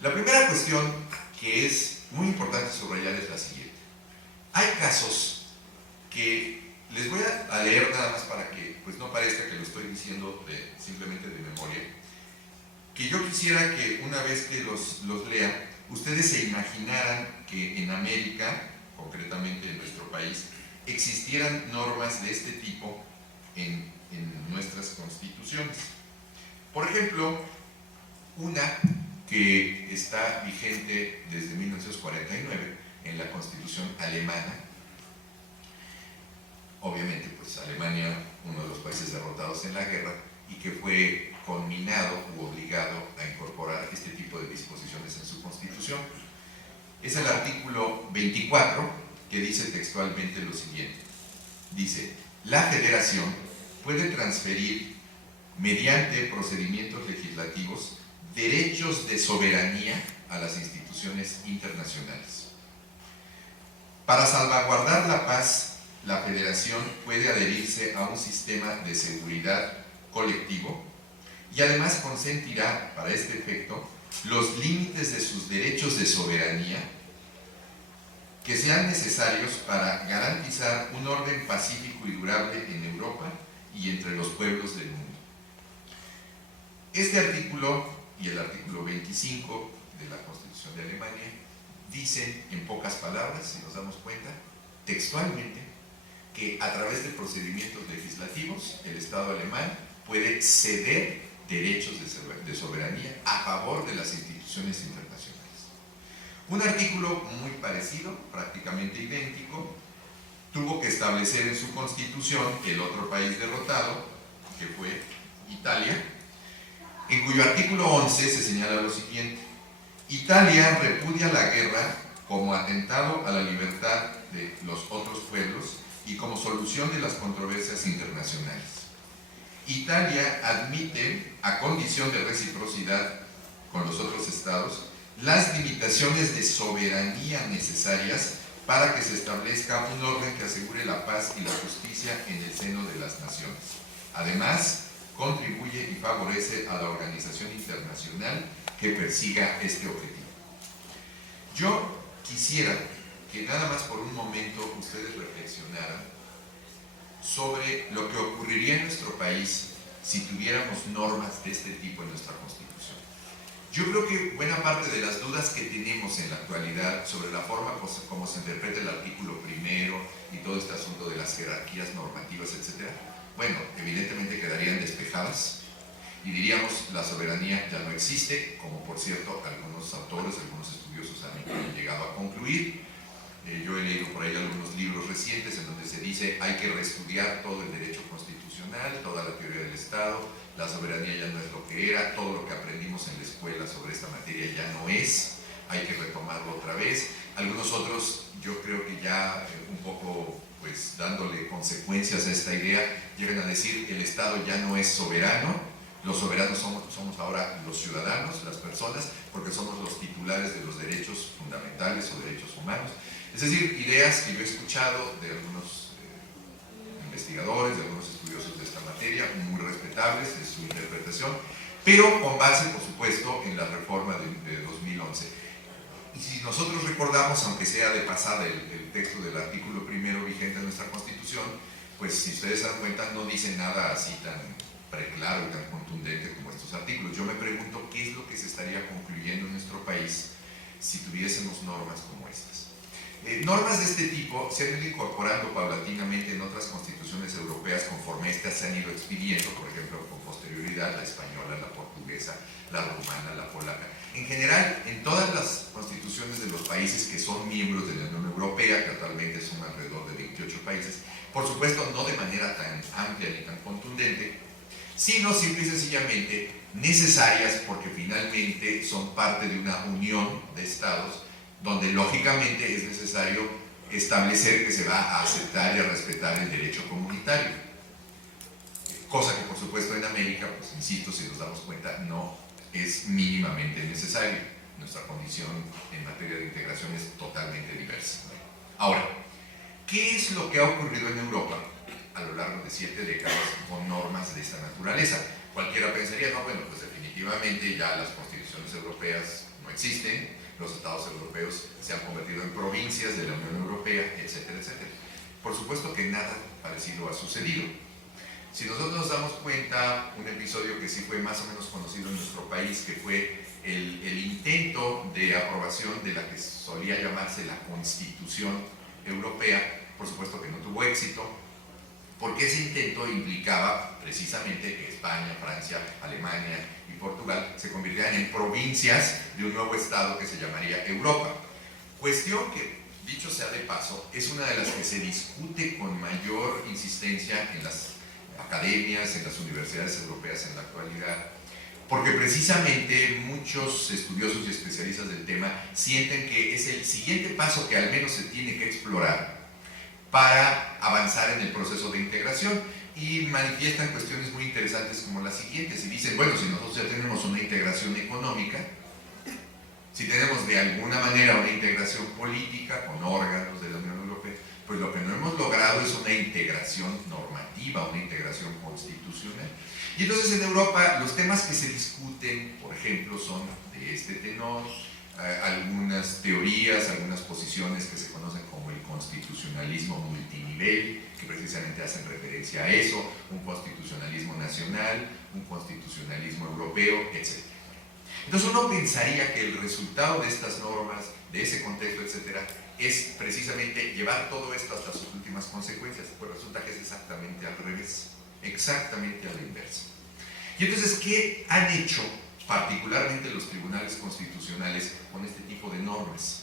La primera cuestión que es muy importante subrayar es la siguiente. Hay casos que les voy a leer nada más para que pues no parezca que lo estoy diciendo simplemente de memoria, que yo quisiera que una vez que los lean, ustedes se imaginaran que en América, concretamente en nuestro país, existieran normas de este tipo en nuestras constituciones. Por ejemplo, una que está vigente desde 1949 en la Constitución alemana. Obviamente, pues Alemania, uno de los países derrotados en la guerra, y que fue conminado u obligado a incorporar este tipo de disposiciones en su Constitución. Es el artículo 24 que dice textualmente lo siguiente. Dice, la Federación puede transferir mediante procedimientos legislativos derechos de soberanía a las instituciones internacionales. Para salvaguardar la paz, la Federación puede adherirse a un sistema de seguridad colectivo y además consentirá para este efecto los límites de sus derechos de soberanía que sean necesarios para garantizar un orden pacífico y durable en Europa y entre los pueblos del mundo. Este artículo y el artículo 25 de la Constitución de Alemania dicen en pocas palabras, si nos damos cuenta, textualmente, que a través de procedimientos legislativos el Estado alemán puede ceder derechos de soberanía a favor de las instituciones internacionales. Un artículo muy parecido, prácticamente idéntico, tuvo que establecer en su constitución el otro país derrotado, que fue Italia, en cuyo artículo 11 se señala lo siguiente: Italia repudia la guerra como atentado a la libertad de los otros pueblos y como solución de las controversias internacionales. Italia admite, a condición de reciprocidad con los otros estados, las limitaciones de soberanía necesarias para que se establezca un orden que asegure la paz y la justicia en el seno de las naciones. Además, contribuye y favorece a la organización internacional que persiga este objetivo. Yo quisiera que nada más por un momento ustedes reflexionaran sobre lo que ocurriría en nuestro país si tuviéramos normas de este tipo en nuestra Constitución. Yo creo que buena parte de las dudas que tenemos en la actualidad sobre la forma como se interpreta el artículo primero y todo este asunto de las jerarquías normativas, etc., bueno, evidentemente quedarían despejadas y diríamos la soberanía ya no existe, como por cierto algunos autores, algunos estudiosos han llegado a concluir. Yo he leído por ahí algunos libros recientes en donde se dice hay que reestudiar todo el derecho constitucional, toda la teoría del Estado, la soberanía ya no es lo que era, todo lo que aprendimos en la escuela sobre esta materia ya no es, hay que retomarlo otra vez. Algunos otros, yo creo que ya un poco pues dándole consecuencias a esta idea, llegan a decir el Estado ya no es soberano, los soberanos somos ahora los ciudadanos, las personas, porque somos los titulares de los derechos fundamentales o derechos humanos. Es decir, ideas que yo he escuchado de algunos investigadores, de algunos estudiosos de esta materia, muy respetables en su interpretación, pero con base, por supuesto, en la reforma de 2011. Y si nosotros recordamos, aunque sea de pasada el texto del artículo primero vigente de nuestra Constitución, pues si ustedes se dan cuenta no dice nada así tan preclaro y tan contundente como estos artículos. Yo me pregunto qué es lo que se estaría concluyendo en nuestro país si tuviésemos normas como estas. Normas de este tipo se han ido incorporando paulatinamente en otras constituciones europeas conforme estas se han ido expidiendo, por ejemplo, con posterioridad, la española, la portuguesa, la rumana, la polaca. En general, en todas las constituciones de los países que son miembros de la Unión Europea, que actualmente son alrededor de 28 países, por supuesto no de manera tan amplia ni tan contundente, sino simple y sencillamente necesarias porque finalmente son parte de una unión de estados donde lógicamente es necesario establecer que se va a aceptar y a respetar el derecho comunitario. Cosa que por supuesto en América, pues insisto, si nos damos cuenta, no es mínimamente necesario. Nuestra condición en materia de integración es totalmente diversa. Ahora, ¿qué es lo que ha ocurrido en Europa a lo largo de 7 décadas con normas de esta naturaleza? Cualquiera pensaría, no, bueno, pues definitivamente ya las constituciones europeas no existen, los estados europeos se han convertido en provincias de la Unión Europea, etcétera, etcétera. Por supuesto que nada parecido ha sucedido. Si nosotros nos damos cuenta, un episodio que sí fue más o menos conocido en nuestro país, que fue el intento de aprobación de la que solía llamarse la Constitución Europea, por supuesto que no tuvo éxito, porque ese intento implicaba precisamente que España, Francia, Alemania y Portugal se convirtieran en provincias de un nuevo estado que se llamaría Europa. Cuestión que, dicho sea de paso, es una de las que se discute con mayor insistencia en las academias, en las universidades europeas en la actualidad, porque precisamente muchos estudiosos y especialistas del tema sienten que es el siguiente paso que al menos se tiene que explorar para avanzar en el proceso de integración, y manifiestan cuestiones muy interesantes como las siguientes, y dicen, bueno, si nosotros ya tenemos una integración económica, si tenemos de alguna manera una integración política con órganos de la Unión Europea, pues lo que no hemos logrado es una integración normativa, una integración constitucional. Y entonces en Europa los temas que se discuten, por ejemplo, son de este tenor, algunas teorías, algunas posiciones que se conocen como el constitucionalismo multinivel, que precisamente hacen referencia a eso, un constitucionalismo nacional, un constitucionalismo europeo, etc. Entonces uno pensaría que el resultado de estas normas, de ese contexto, etcétera, es precisamente llevar todo esto hasta sus últimas consecuencias, pues resulta que es exactamente al revés, exactamente a la inversa. Y entonces, ¿qué han hecho particularmente los tribunales constitucionales con este tipo de normas?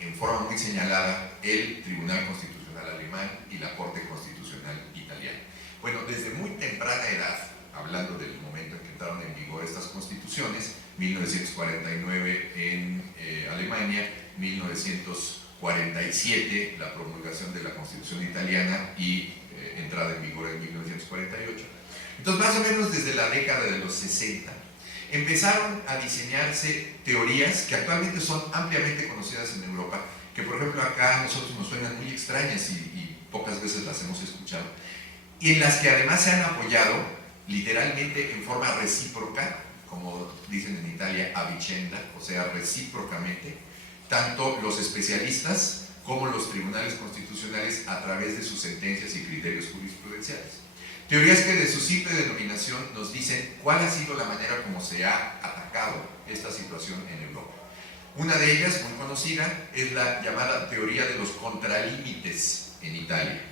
En forma muy señalada, el Tribunal Constitucional Alemán y la Corte Constitucional Italiana. Bueno, desde muy temprana edad, hablando del momento en que entraron en vigor estas constituciones, 1949 en Alemania, 1947 la promulgación de la Constitución italiana y entrada en vigor en 1948. Entonces, más o menos desde la década de los 60, empezaron a diseñarse teorías que actualmente son ampliamente conocidas en Europa, que por ejemplo acá a nosotros nos suenan muy extrañas y pocas veces las hemos escuchado, y en las que además se han apoyado literalmente en forma recíproca, como dicen en Italia, a vicenda, o sea, recíprocamente, tanto los especialistas como los tribunales constitucionales a través de sus sentencias y criterios jurisprudenciales. Teorías que de su simple denominación nos dicen cuál ha sido la manera como se ha atacado esta situación en Europa. Una de ellas, muy conocida, es la llamada teoría de los contralímites en Italia.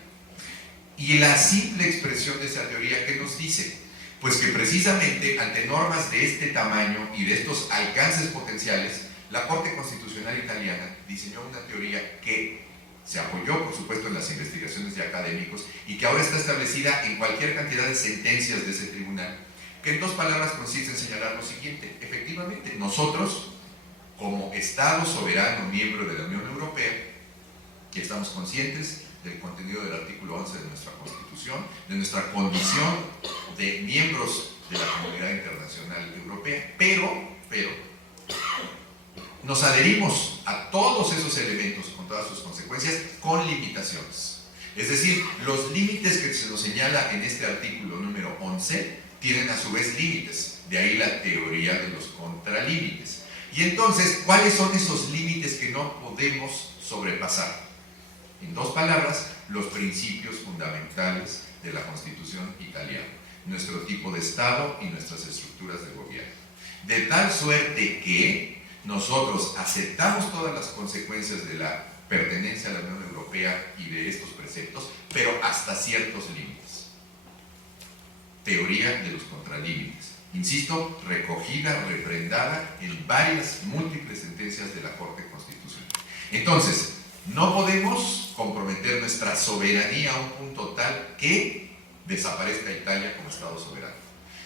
Y la simple expresión de esa teoría, ¿qué nos dice? Pues que precisamente ante normas de este tamaño y de estos alcances potenciales, la Corte Constitucional Italiana diseñó una teoría que se apoyó, por supuesto, en las investigaciones de académicos y que ahora está establecida en cualquier cantidad de sentencias de ese tribunal, que en 2 palabras consiste en señalar lo siguiente: efectivamente, nosotros, como Estado soberano miembro de la Unión Europea, que estamos conscientes del contenido del artículo 11 de nuestra Constitución, de nuestra condición de miembros de la comunidad internacional europea, pero nos adherimos a todos esos elementos con todas sus consecuencias, con limitaciones. Es decir, los límites que se nos señala en este artículo número 11 tienen a su vez límites, de ahí la teoría de los contralímites. Y entonces, ¿cuáles son esos límites que no podemos sobrepasar? En 2 palabras, los principios fundamentales de la Constitución italiana, nuestro tipo de Estado y nuestras estructuras de gobierno. De tal suerte que nosotros aceptamos todas las consecuencias de la pertenencia a la Unión Europea y de estos preceptos, pero hasta ciertos límites. Teoría de los contralímites. Insisto, recogida, refrendada en varias múltiples sentencias de la Corte Constitucional. Entonces, no podemos comprometer nuestra soberanía a un punto tal que desaparezca Italia como Estado soberano.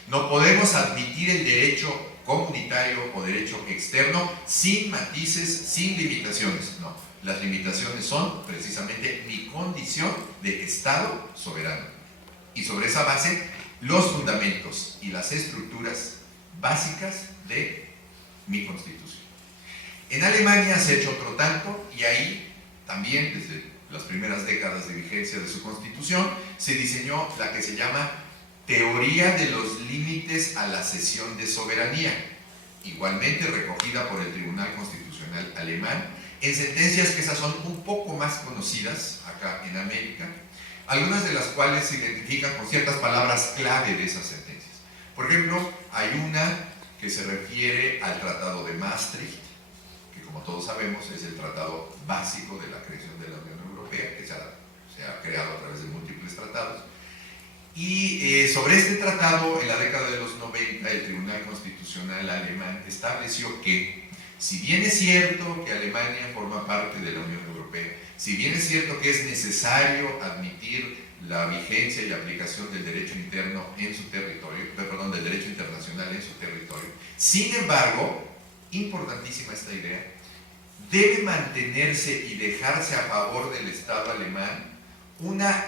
No podemos admitir el derecho comunitario o derecho externo sin matices, sin limitaciones. No, las limitaciones son precisamente mi condición de Estado soberano. Y sobre esa base, los fundamentos y las estructuras básicas de mi Constitución. En Alemania se ha hecho otro tanto, y ahí también desde las primeras décadas de vigencia de su Constitución se diseñó la que se llama Teoría de los límites a la cesión de soberanía, igualmente recogida por el Tribunal Constitucional alemán, en sentencias que esas son un poco más conocidas acá en América, algunas de las cuales se identifican con ciertas palabras clave de esas sentencias. Por ejemplo, hay una que se refiere al Tratado de Maastricht, que como todos sabemos es el tratado básico de la creación de la Unión Europea, que se ha creado a través de múltiples tratados. Y sobre este tratado, en la década de los 90, el Tribunal Constitucional alemán estableció que, si bien es cierto que Alemania forma parte de la Unión Europea, si bien es cierto que es necesario admitir la vigencia y aplicación del derecho interno en su territorio, perdón, del derecho internacional en su territorio, sin embargo, importantísima esta idea, debe mantenerse y dejarse a favor del Estado alemán una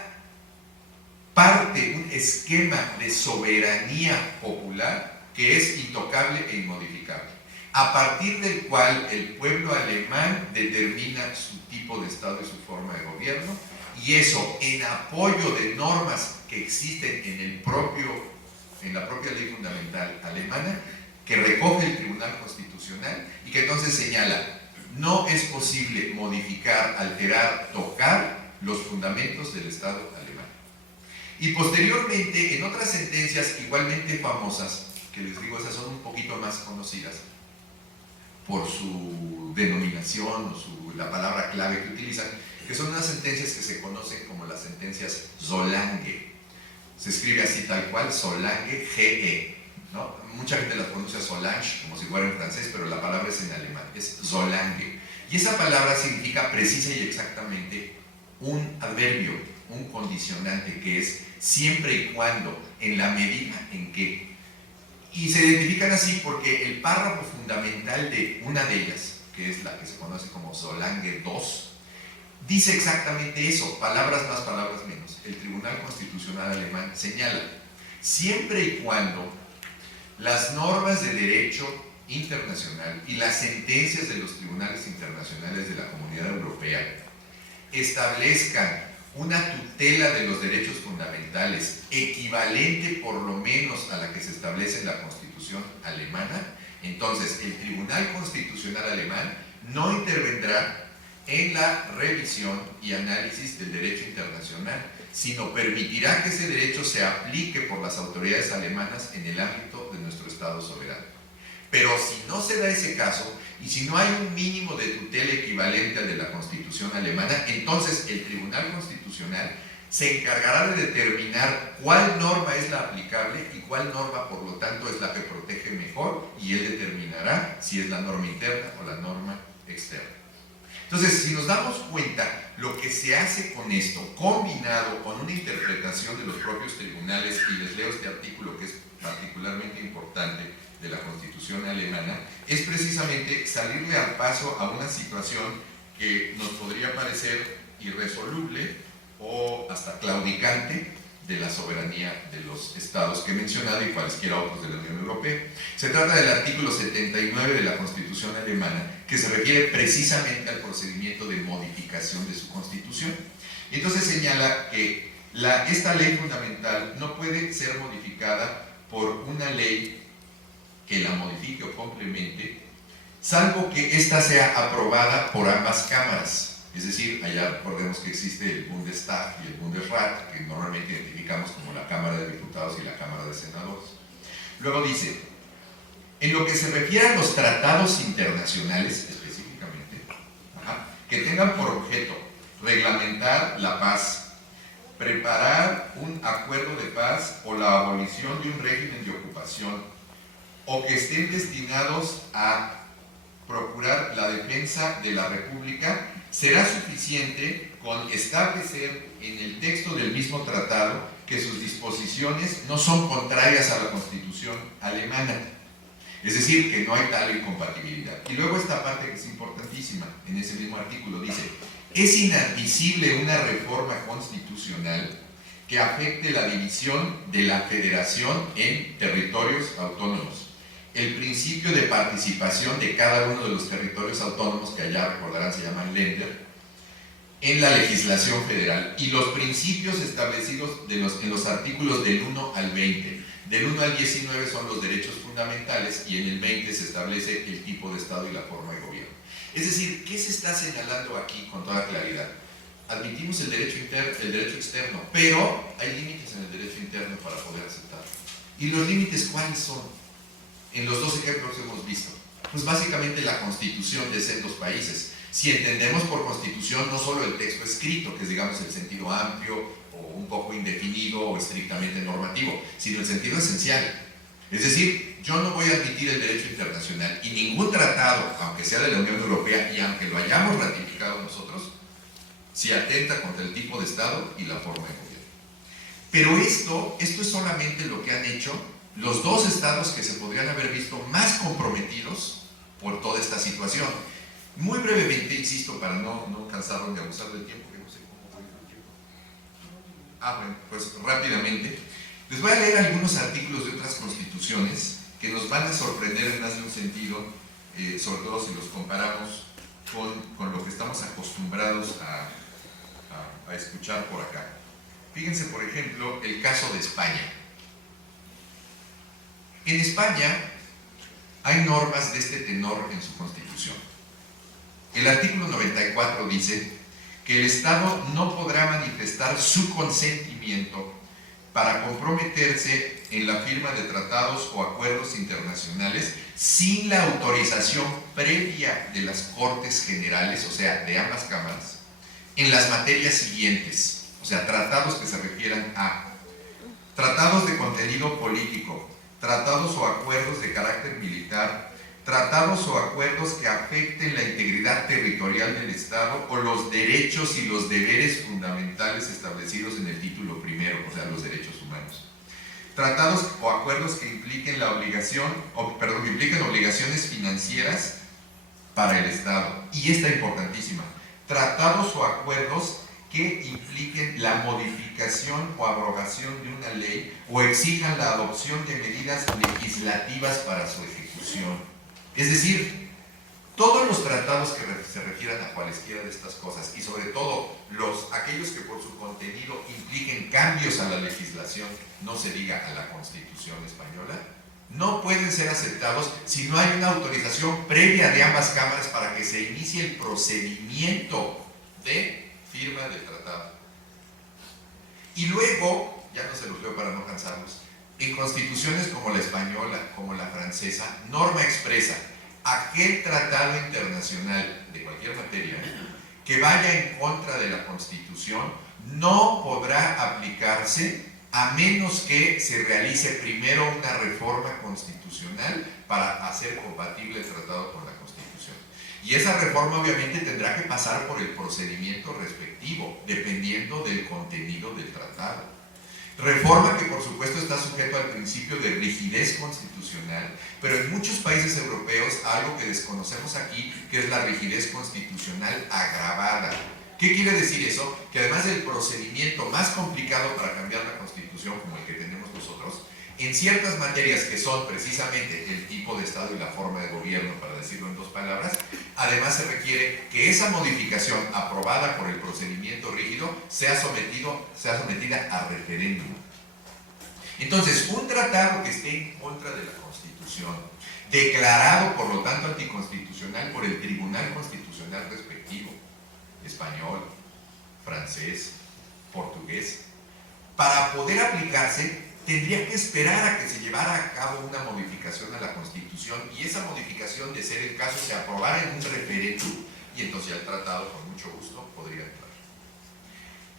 parte, un esquema de soberanía popular que es intocable e inmodificable, a partir del cual el pueblo alemán determina su tipo de Estado y su forma de gobierno, y eso en apoyo de normas que existen en la propia ley fundamental alemana, que recoge el Tribunal Constitucional y que entonces señala: no es posible modificar, alterar, tocar los fundamentos del Estado alemán. Y posteriormente, en otras sentencias igualmente famosas, que les digo, esas son un poquito más conocidas por su denominación o la palabra clave que utilizan, que son unas sentencias que se conocen como las sentencias Solange. Se escribe así tal cual, Solange, G-E, ¿no? Mucha gente las pronuncia Solange, como si fuera en francés, pero la palabra es en alemán, es Solange. Y esa palabra significa precisa y exactamente un adverbio, un condicionante, que es siempre y cuando, en la medida en que. Y se identifican así porque el párrafo fundamental de una de ellas, que es la que se conoce como Solange 2, dice exactamente eso, palabras más, palabras menos. El Tribunal Constitucional alemán señala: siempre y cuando las normas de derecho internacional y las sentencias de los tribunales internacionales de la Comunidad Europea establezcan una tutela de los derechos fundamentales equivalente por lo menos a la que se establece en la Constitución alemana, entonces el Tribunal Constitucional alemán no intervendrá en la revisión y análisis del derecho internacional, sino permitirá que ese derecho se aplique por las autoridades alemanas en el ámbito de nuestro Estado soberano. Pero si no se da ese caso, y si no hay un mínimo de tutela equivalente al de la Constitución alemana, entonces el Tribunal Constitucional se encargará de determinar cuál norma es la aplicable y cuál norma, por lo tanto, es la que protege mejor, y él determinará si es la norma interna o la norma externa. Entonces, si nos damos cuenta, lo que se hace con esto, combinado con una interpretación de los propios tribunales, y les leo este artículo que es particularmente importante de la Constitución alemana, es precisamente salirle al paso a una situación que nos podría parecer irresoluble o hasta claudicante de la soberanía de los estados que he mencionado y cualesquiera otros de la Unión Europea. Se trata del artículo 79 de la Constitución alemana, que se refiere precisamente al procedimiento de modificación de su Constitución. Y entonces señala que esta ley fundamental no puede ser modificada por una ley que la modifique o complemente, salvo que ésta sea aprobada por ambas cámaras. Es decir, allá recordemos que existe el Bundestag y el Bundesrat, que normalmente identificamos como la Cámara de Diputados y la Cámara de Senadores. Luego dice: en lo que se refiere a los tratados internacionales específicamente, que tengan por objeto reglamentar la paz, preparar un acuerdo de paz o la abolición de un régimen de ocupación, o que estén destinados a procurar la defensa de la República, será suficiente con establecer en el texto del mismo tratado que sus disposiciones no son contrarias a la Constitución alemana. Es decir, que no hay tal incompatibilidad. Y luego esta parte que es importantísima, en ese mismo artículo dice: es inadmisible una reforma constitucional que afecte la división de la federación en territorios autónomos, el principio de participación de cada uno de los territorios autónomos, que allá recordarán se llaman Länder, en la legislación federal, y los principios establecidos en los artículos del 1 al 20. Del 1 al 19 son los derechos fundamentales y en el 20 se establece el tipo de Estado y la forma de gobierno. Es decir, ¿qué se está señalando aquí con toda claridad? Admitimos el derecho externo, pero hay límites en el derecho interno para poder aceptarlo. ¿Y los límites cuáles son? En los dos ejemplos que hemos visto, pues básicamente la constitución de esos países. Si entendemos por constitución no solo el texto escrito, que es digamos el sentido amplio o un poco indefinido o estrictamente normativo, sino el sentido esencial. Es decir, yo no voy a admitir el derecho internacional y ningún tratado, aunque sea de la Unión Europea y aunque lo hayamos ratificado nosotros, si atenta contra el tipo de Estado y la forma de gobierno. Pero esto es solamente lo que han hecho los dos estados que se podrían haber visto más comprometidos por toda esta situación. Muy brevemente, insisto, para no cansarnos de abusar del tiempo, que no sé cómo voy el tiempo. Bueno, pues rápidamente. Les voy a leer algunos artículos de otras constituciones que nos van a sorprender en más de un sentido, sobre todo si los comparamos con lo que estamos acostumbrados a escuchar por acá. Fíjense, por ejemplo, el caso de España. En España hay normas de este tenor en su constitución. El artículo 94 dice que el Estado no podrá manifestar su consentimiento para comprometerse en la firma de tratados o acuerdos internacionales sin la autorización previa de las Cortes Generales, o sea, de ambas cámaras, en las materias siguientes, o sea, tratados que se refieran a tratados de contenido político, tratados o acuerdos de carácter militar, tratados o acuerdos que afecten la integridad territorial del Estado o los derechos y los deberes fundamentales establecidos en el título primero, o sea, los derechos humanos. Tratados o acuerdos que impliquen que impliquen obligaciones financieras para el Estado. Y esta importantísima, tratados o acuerdos que impliquen la modificación o abrogación de una ley o exijan la adopción de medidas legislativas para su ejecución. Es decir, todos los tratados que se refieran a cualesquiera de estas cosas, y sobre todo aquellos que por su contenido impliquen cambios a la legislación, no se diga a la Constitución española, no pueden ser aceptados si no hay una autorización previa de ambas cámaras para que se inicie el procedimiento de firma del tratado. Y luego, ya no se los leo para no cansarlos, en constituciones como la española, como la francesa, norma expresa: aquel tratado internacional de cualquier materia que vaya en contra de la Constitución no podrá aplicarse a menos que se realice primero una reforma constitucional para hacer compatible el tratado con la Constitución. Y esa reforma obviamente tendrá que pasar por el procedimiento respectivo, dependiendo del contenido del tratado. Reforma que por supuesto está sujeto al principio de rigidez constitucional, pero en muchos países europeos algo que desconocemos aquí, que es la rigidez constitucional agravada. ¿Qué quiere decir eso? Que además del procedimiento más complicado para cambiar la Constitución, como el que tenemos nosotros, en ciertas materias que son precisamente el tipo de Estado y la forma de gobierno, para decirlo en dos palabras, además se requiere que esa modificación aprobada por el procedimiento rígido sea sometida a referéndum. Entonces, un tratado que esté en contra de la Constitución, declarado por lo tanto anticonstitucional por el Tribunal Constitucional respectivo, español, francés, portugués, para poder aplicarse tendría que esperar a que se llevara a cabo una modificación a la Constitución, y esa modificación, de ser el caso, se aprobara en un referéndum y entonces ya el tratado con mucho gusto podría entrar.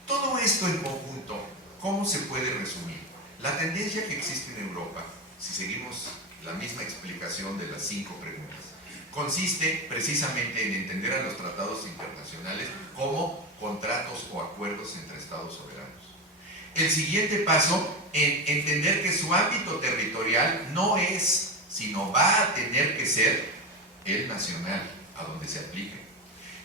Todo esto en conjunto, ¿cómo se puede resumir? La tendencia que existe en Europa, si seguimos la misma explicación de las 5 preguntas, consiste precisamente en entender a los tratados internacionales como contratos o acuerdos entre estados soberanos. El siguiente paso, en entender que su ámbito territorial no es, sino va a tener que ser el nacional, a donde se aplique.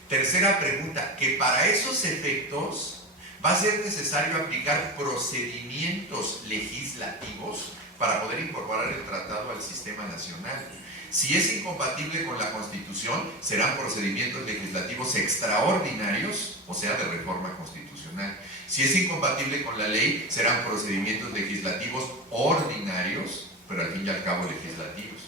Tercera pregunta, que para esos efectos va a ser necesario aplicar procedimientos legislativos para poder incorporar el tratado al sistema nacional. Si es incompatible con la Constitución, serán procedimientos legislativos extraordinarios, o sea, de reforma constitucional. Si es incompatible con la ley, serán procedimientos legislativos ordinarios, pero al fin y al cabo legislativos.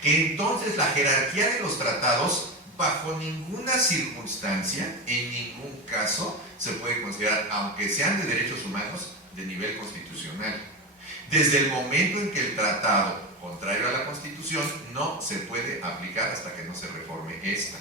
Que entonces la jerarquía de los tratados, bajo ninguna circunstancia, en ningún caso, se puede considerar, aunque sean de derechos humanos, de nivel constitucional. Desde el momento en que el tratado, contrario a la Constitución, no se puede aplicar hasta que no se reforme esta.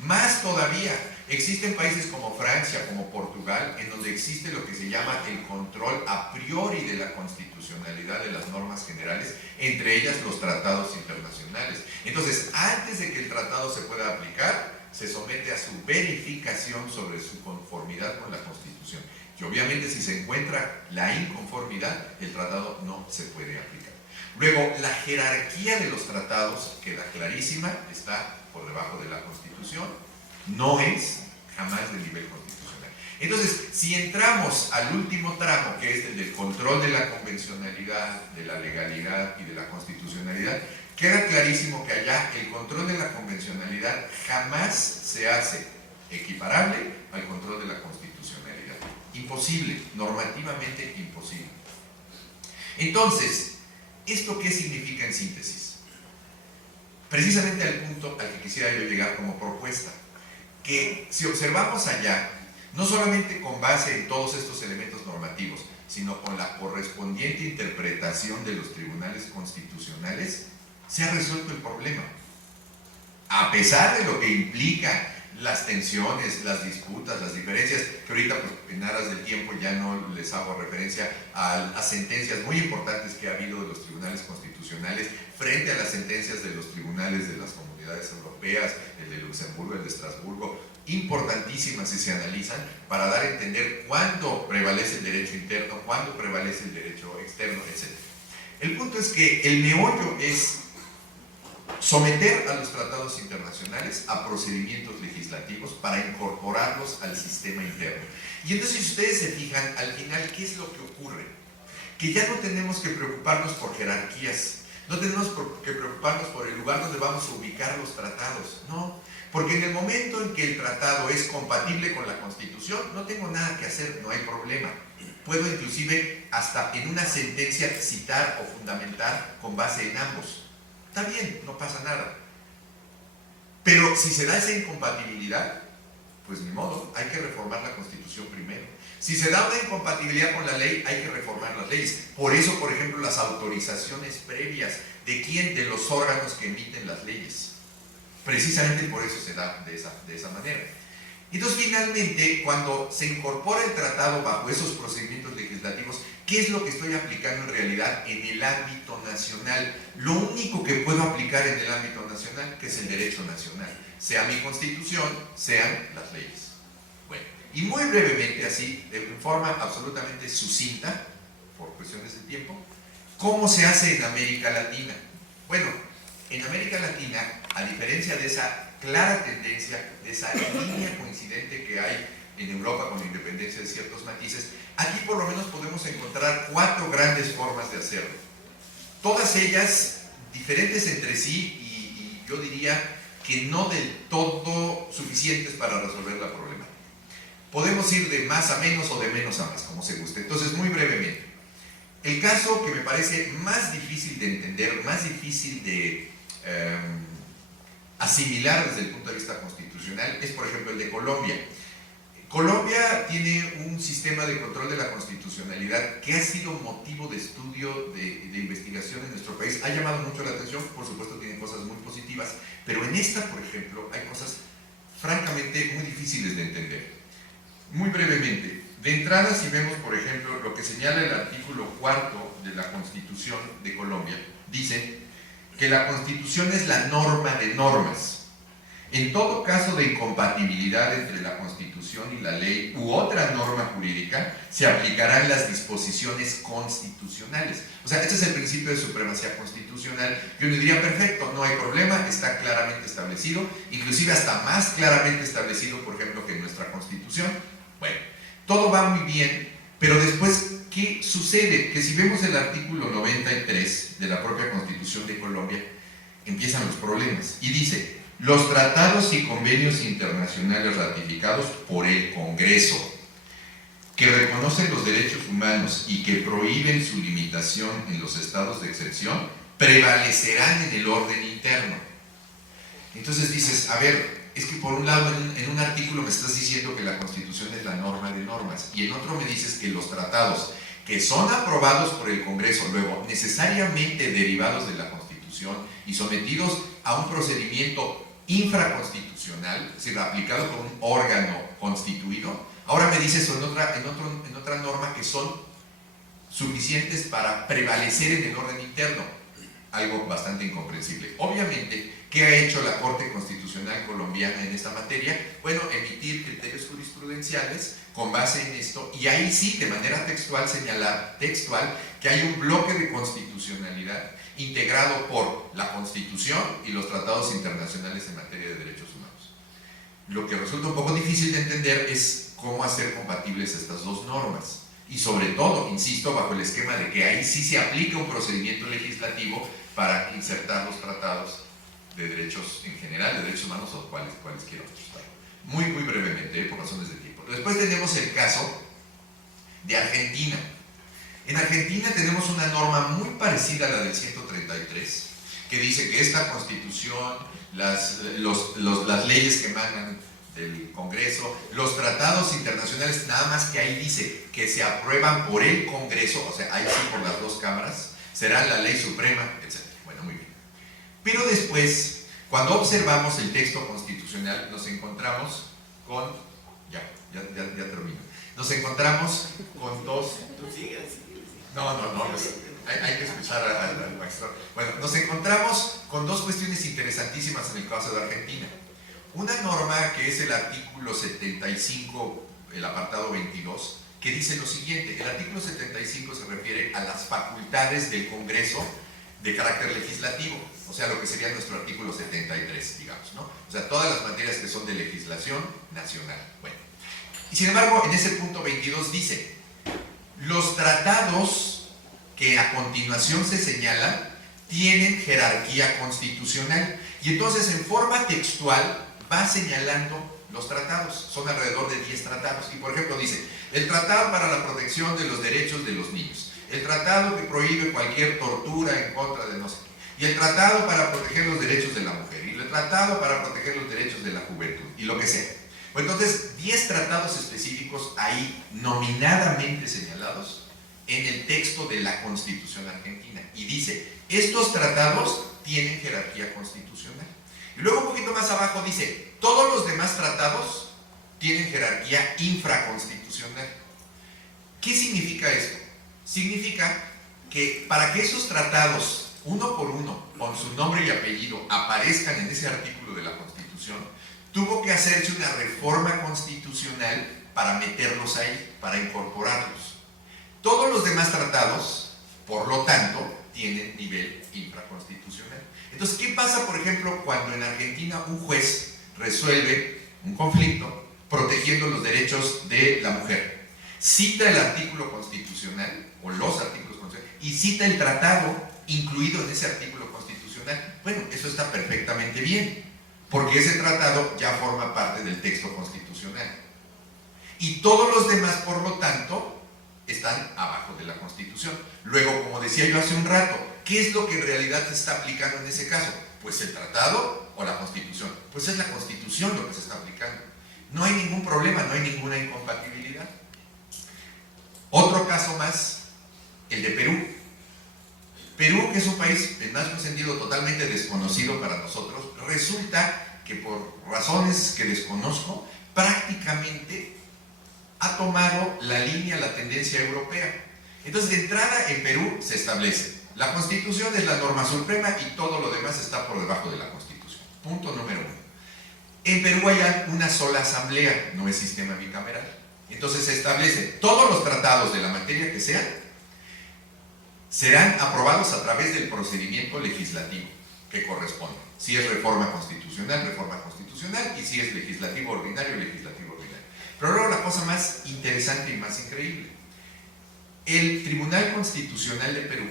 Más todavía, existen países como Francia, como Portugal, en donde existe lo que se llama el control a priori de la constitucionalidad de las normas generales, entre ellas los tratados internacionales. Entonces, antes de que el tratado se pueda aplicar, se somete a su verificación sobre su conformidad con la Constitución. Y obviamente, si se encuentra la inconformidad, el tratado no se puede aplicar. Luego, la jerarquía de los tratados queda clarísima, está por debajo de la Constitución, no es jamás de nivel constitucional. Entonces, si entramos al último tramo, que es el del control de la convencionalidad, de la legalidad y de la constitucionalidad, queda clarísimo que allá el control de la convencionalidad jamás se hace equiparable al control de la constitucionalidad. Imposible, normativamente imposible. Entonces, ¿esto qué significa en síntesis? Precisamente al punto al que quisiera yo llegar como propuesta, que si observamos allá, no solamente con base en todos estos elementos normativos, sino con la correspondiente interpretación de los tribunales constitucionales, se ha resuelto el problema. A pesar de lo que implica las tensiones, las disputas, las diferencias, que ahorita pues, en aras del tiempo ya no les hago referencia a sentencias muy importantes que ha habido de los tribunales constitucionales frente a las sentencias de los tribunales de las comunidades europeas, el de Luxemburgo, el de Estrasburgo, importantísimas si se analizan para dar a entender cuándo prevalece el derecho interno, cuándo prevalece el derecho externo, etc. El punto es que el meollo es someter a los tratados internacionales a procedimientos legislativos para incorporarlos al sistema interno. Y entonces, si ustedes se fijan, al final, ¿qué es lo que ocurre? Que ya no tenemos que preocuparnos por jerarquías, no tenemos que preocuparnos por el lugar donde vamos a ubicar los tratados, no, porque en el momento en que el tratado es compatible con la Constitución, no tengo nada que hacer, no hay problema. Puedo inclusive hasta en una sentencia citar o fundamentar con base en ambos. Está bien, no pasa nada. Pero si se da esa incompatibilidad, pues ni modo, hay que reformar la Constitución primero. Si se da una incompatibilidad con la ley, hay que reformar las leyes. Por eso, por ejemplo, las autorizaciones previas, ¿de quién? De los órganos que emiten las leyes. Precisamente por eso se da de esa manera. Entonces, finalmente, cuando se incorpora el tratado bajo esos procedimientos legislativos, ¿qué es lo que estoy aplicando en realidad en el ámbito nacional? Lo único que puedo aplicar en el ámbito nacional, que es el derecho nacional, sea mi Constitución, sean las leyes. Bueno, y muy brevemente, así, de forma absolutamente sucinta, por cuestiones de tiempo, ¿cómo se hace en América Latina? Bueno, en América Latina, a diferencia de esa clara tendencia, de esa línea coincidente que hay en Europa con la independencia de ciertos matices, aquí por lo menos podemos encontrar 4 grandes formas de hacerlo. Todas ellas diferentes entre sí y yo diría que no del todo suficientes para resolver la problemática. Podemos ir de más a menos o de menos a más, como se guste. Entonces, muy brevemente, el caso que me parece más difícil de entender, más difícil de asimilar desde el punto de vista constitucional es, por ejemplo, el de Colombia. Colombia tiene un sistema de control de la constitucionalidad que ha sido motivo de estudio, de investigación en nuestro país. Ha llamado mucho la atención, por supuesto tiene cosas muy positivas, pero en esta, por ejemplo, hay cosas francamente muy difíciles de entender. Muy brevemente, de entrada, si vemos, por ejemplo, lo que señala el artículo 4 de la Constitución de Colombia, dice que la Constitución es la norma de normas. En todo caso de incompatibilidad entre la Constitución y la ley u otra norma jurídica, se aplicarán las disposiciones constitucionales. O sea, este es el principio de supremacía constitucional, que uno diría, perfecto, no hay problema, está claramente establecido, inclusive hasta más claramente establecido, por ejemplo, que en nuestra Constitución. Bueno, todo va muy bien, pero después, ¿qué sucede? Que si vemos el artículo 93 de la propia Constitución de Colombia, empiezan los problemas, y dice: los tratados y convenios internacionales ratificados por el Congreso, que reconocen los derechos humanos y que prohíben su limitación en los estados de excepción, prevalecerán en el orden interno. Entonces dices, a ver, es que por un lado en un artículo me estás diciendo que la Constitución es la norma de normas, y en otro me dices que los tratados que son aprobados por el Congreso, luego necesariamente derivados de la Constitución y sometidos a un procedimiento infraconstitucional, es decir, aplicado por un órgano constituido, ahora me dices en otra norma que son suficientes para prevalecer en el orden interno. Algo bastante incomprensible. Obviamente, ¿qué ha hecho la Corte Constitucional colombiana en esta materia? Bueno, emitir criterios jurisprudenciales con base en esto, y ahí sí, de manera textual, señalar que hay un bloque de constitucionalidad integrado por la Constitución y los tratados internacionales en materia de derechos humanos. Lo que resulta un poco difícil de entender es cómo hacer compatibles estas dos normas, y sobre todo, insisto, bajo el esquema de que ahí sí se aplica un procedimiento legislativo para insertar los tratados de derechos en general, de derechos humanos o cualesquiera otros. Muy brevemente, por razones de tiempo. Después tenemos el caso de Argentina. En Argentina tenemos una norma muy parecida a la del 133, que dice que esta Constitución, las leyes que emanan del Congreso, los tratados internacionales, nada más que ahí dice que se aprueban por el Congreso, o sea, ahí sí por las dos cámaras, serán la ley suprema, etc. Bueno, muy bien. Pero después, cuando observamos el texto constitucional, nos encontramos con... Ya termino. Nos encontramos con dos... No, hay que escuchar al maestro. Bueno, nos encontramos con dos cuestiones interesantísimas en el caso de Argentina. Una norma que es el artículo 75, el apartado 22, que dice lo siguiente. El artículo 75 se refiere a las facultades del Congreso de carácter legislativo, o sea, lo que sería nuestro artículo 73, digamos, ¿no? O sea, todas las materias que son de legislación nacional. Bueno, y sin embargo, en ese punto 22 dice: los tratados que a continuación se señalan tienen jerarquía constitucional. Y entonces, en forma textual, va señalando los tratados. Son alrededor de 10 tratados. Y por ejemplo dice: el tratado para la protección de los derechos de los niños, el tratado que prohíbe cualquier tortura en contra de no sé qué, y el tratado para proteger los derechos de la mujer, y el tratado para proteger los derechos de la juventud, y lo que sea. Entonces, 10 tratados específicos ahí nominadamente señalados en el texto de la Constitución argentina. Y dice, estos tratados tienen jerarquía constitucional. Y luego un poquito más abajo dice, todos los demás tratados tienen jerarquía infraconstitucional. ¿Qué significa esto? Significa que para que esos tratados, uno por uno, con su nombre y apellido, aparezcan en ese artículo de la Constitución, tuvo que hacerse una reforma constitucional para meterlos ahí, para incorporarlos. Todos los demás tratados, por lo tanto, tienen nivel infraconstitucional. Entonces, ¿qué pasa, por ejemplo, cuando en Argentina un juez resuelve un conflicto protegiendo los derechos de la mujer? Cita el artículo constitucional, o los artículos constitucionales, y cita el tratado incluido en ese artículo constitucional. Bueno, eso está perfectamente bien, porque ese tratado ya forma parte del texto constitucional. Y todos los demás, por lo tanto, están abajo de la Constitución. Luego, como decía yo hace un rato, ¿qué es lo que en realidad se está aplicando en ese caso? Pues el tratado o la Constitución. Pues es la Constitución lo que se está aplicando. No hay ningún problema, no hay ninguna incompatibilidad. Otro caso más, el de Perú. Perú, que es un país, en más un sentido, totalmente desconocido para nosotros, resulta que por razones que desconozco, prácticamente ha tomado la línea, la tendencia europea. Entonces, de entrada, en Perú se establece: la Constitución es la norma suprema y todo lo demás está por debajo de la Constitución. Punto número uno. En Perú hay una sola asamblea, no es sistema bicameral. Entonces se establece: todos los tratados de la materia que sean serán aprobados a través del procedimiento legislativo que corresponde. Si es reforma constitucional, y si es legislativo ordinario, legislativo ordinario. Pero luego la cosa más interesante y más increíble: el Tribunal Constitucional de Perú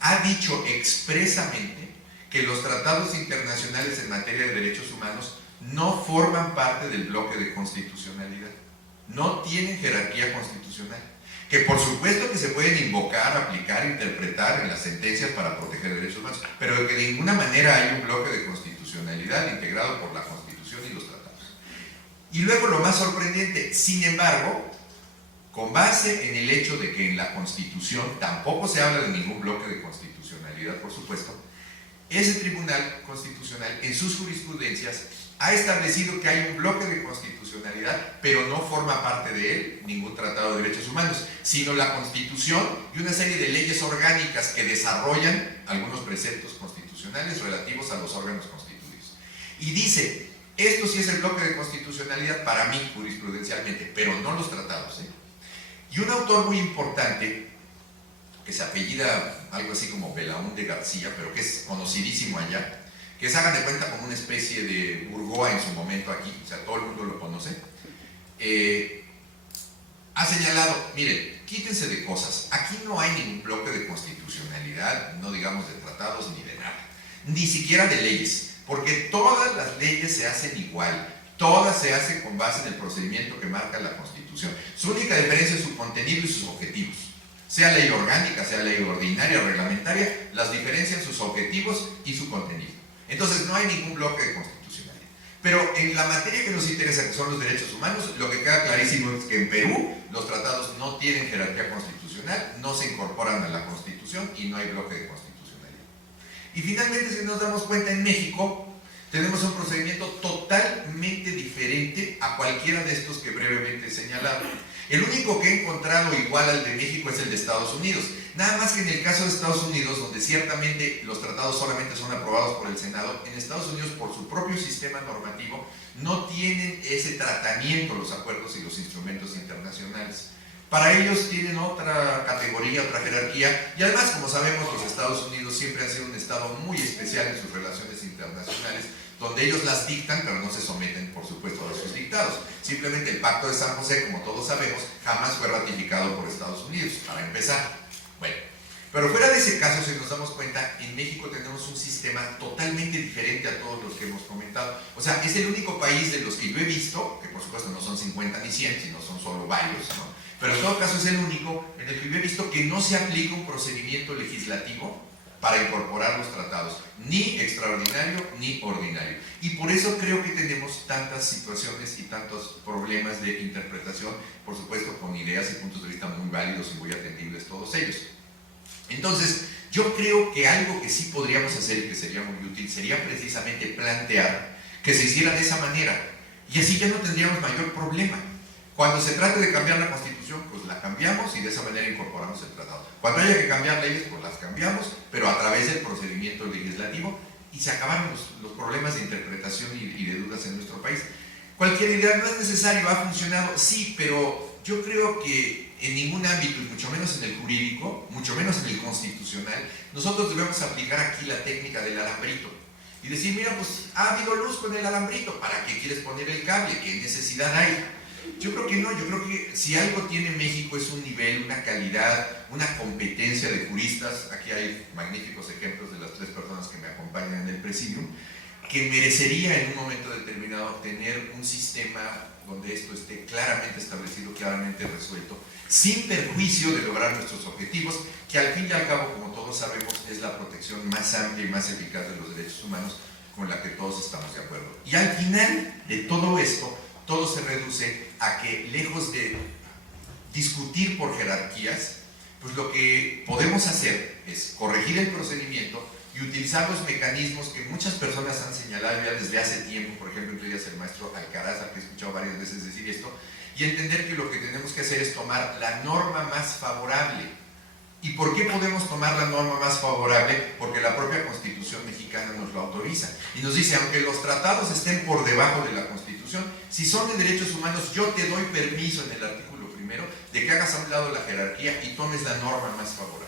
ha dicho expresamente que los tratados internacionales en materia de derechos humanos no forman parte del bloque de constitucionalidad, no tienen jerarquía constitucional, que por supuesto que se pueden invocar, aplicar, interpretar en las sentencias para proteger derechos humanos, pero que de ninguna manera hay un bloque de constitucionalidad integrado por la Constitución y los tratados. Y luego lo más sorprendente: sin embargo, con base en el hecho de que en la Constitución tampoco se habla de ningún bloque de constitucionalidad, por supuesto, ese Tribunal Constitucional en sus jurisprudencias ha establecido que hay un bloque de constitucionalidad, pero no forma parte de él ningún tratado de derechos humanos, sino la Constitución y una serie de leyes orgánicas que desarrollan algunos preceptos constitucionales relativos a los órganos constituidos. Y dice: esto sí es el bloque de constitucionalidad para mí, jurisprudencialmente, pero no los tratados, ¿eh? Y un autor muy importante, que se apellida algo así como Belaúnde García, pero que es conocidísimo allá, que es, hagan de cuenta, como una especie de Burgoa en su momento aquí, o sea, todo el mundo lo conoce, ha señalado: miren, quítense de cosas, aquí no hay ningún bloque de constitucionalidad, no digamos de tratados ni de nada, ni siquiera de leyes, porque todas las leyes se hacen igual, todas se hacen con base en el procedimiento que marca la Constitución. Su única diferencia es su contenido y sus objetivos. Sea ley orgánica, sea ley ordinaria, reglamentaria, las diferencian sus objetivos y su contenido. Entonces no hay ningún bloque de constitucionalidad. Pero en la materia que nos interesa, que son los derechos humanos, lo que queda clarísimo es que en Perú los tratados no tienen jerarquía constitucional, no se incorporan a la Constitución y no hay bloque de constitucionalidad. Y finalmente, si nos damos cuenta, en México tenemos un procedimiento totalmente diferente a cualquiera de estos que brevemente he señalado. El único que he encontrado igual al de México es el de Estados Unidos. Nada más que en el caso de Estados Unidos, donde ciertamente los tratados solamente son aprobados por el Senado, en Estados Unidos, por su propio sistema normativo, no tienen ese tratamiento los acuerdos y los instrumentos internacionales. Para ellos tienen otra categoría, otra jerarquía, y además, como sabemos, los Estados Unidos siempre han sido un estado muy especial en sus relaciones internacionales, donde ellos las dictan, pero no se someten, por supuesto, a sus dictados. Simplemente el Pacto de San José, como todos sabemos, jamás fue ratificado por Estados Unidos, para empezar. Bueno, pero fuera de ese caso, si nos damos cuenta, en México tenemos un sistema totalmente diferente a todos los que hemos comentado. O sea, es el único país de los que yo he visto, que por supuesto no son 50 ni 100, sino son solo varios, ¿no? Pero en todo caso es el único en el que yo he visto que no se aplica un procedimiento legislativo para incorporar los tratados, ni extraordinario ni ordinario. Y por eso creo que tenemos tantas situaciones y tantos problemas de interpretación, por supuesto con ideas y puntos de vista muy válidos y muy atendibles todos ellos. Entonces, yo creo que algo que sí podríamos hacer y que sería muy útil sería precisamente plantear que se hiciera de esa manera, y así ya no tendríamos mayor problema. Cuando se trate de cambiar la Constitución, pues la cambiamos y de esa manera incorporamos el tratado. Cuando haya que cambiar leyes, pues las cambiamos, pero a través del procedimiento legislativo, y se acabaron los problemas de interpretación y de dudas en nuestro país. Cualquier idea no es necesario, ha funcionado, sí, pero yo creo que en ningún ámbito, y mucho menos en el jurídico, mucho menos en el constitucional, nosotros debemos aplicar aquí la técnica del alambrito y decir: mira, pues ha habido luz con el alambrito, ¿para qué quieres poner el cable? ¿Qué necesidad hay? Yo creo que no, yo creo que si algo tiene México es un nivel, una calidad, una competencia de juristas. Aquí hay magníficos ejemplos de las 3 personas que me acompañan en el presidium, que merecería en un momento determinado tener un sistema donde esto esté claramente establecido, claramente resuelto, sin perjuicio de lograr nuestros objetivos, que al fin y al cabo, como todos sabemos, es la protección más amplia y más eficaz de los derechos humanos, con la que todos estamos de acuerdo. Y al final de todo esto, todo se reduce a que, lejos de discutir por jerarquías, pues lo que podemos hacer es corregir el procedimiento y utilizar utilizar los mecanismos que muchas personas han señalado ya desde hace tiempo, por ejemplo, entre ellas el maestro Alcaraz, al que he escuchado varias veces decir esto, y entender que lo que tenemos que hacer es tomar la norma más favorable. ¿Y por qué podemos tomar la norma más favorable? Porque la propia Constitución mexicana nos lo autoriza. Y nos dice, aunque los tratados estén por debajo de la Constitución, si son de derechos humanos, yo te doy permiso en el artículo primero de que hagas a un lado la jerarquía y tomes la norma más favorable.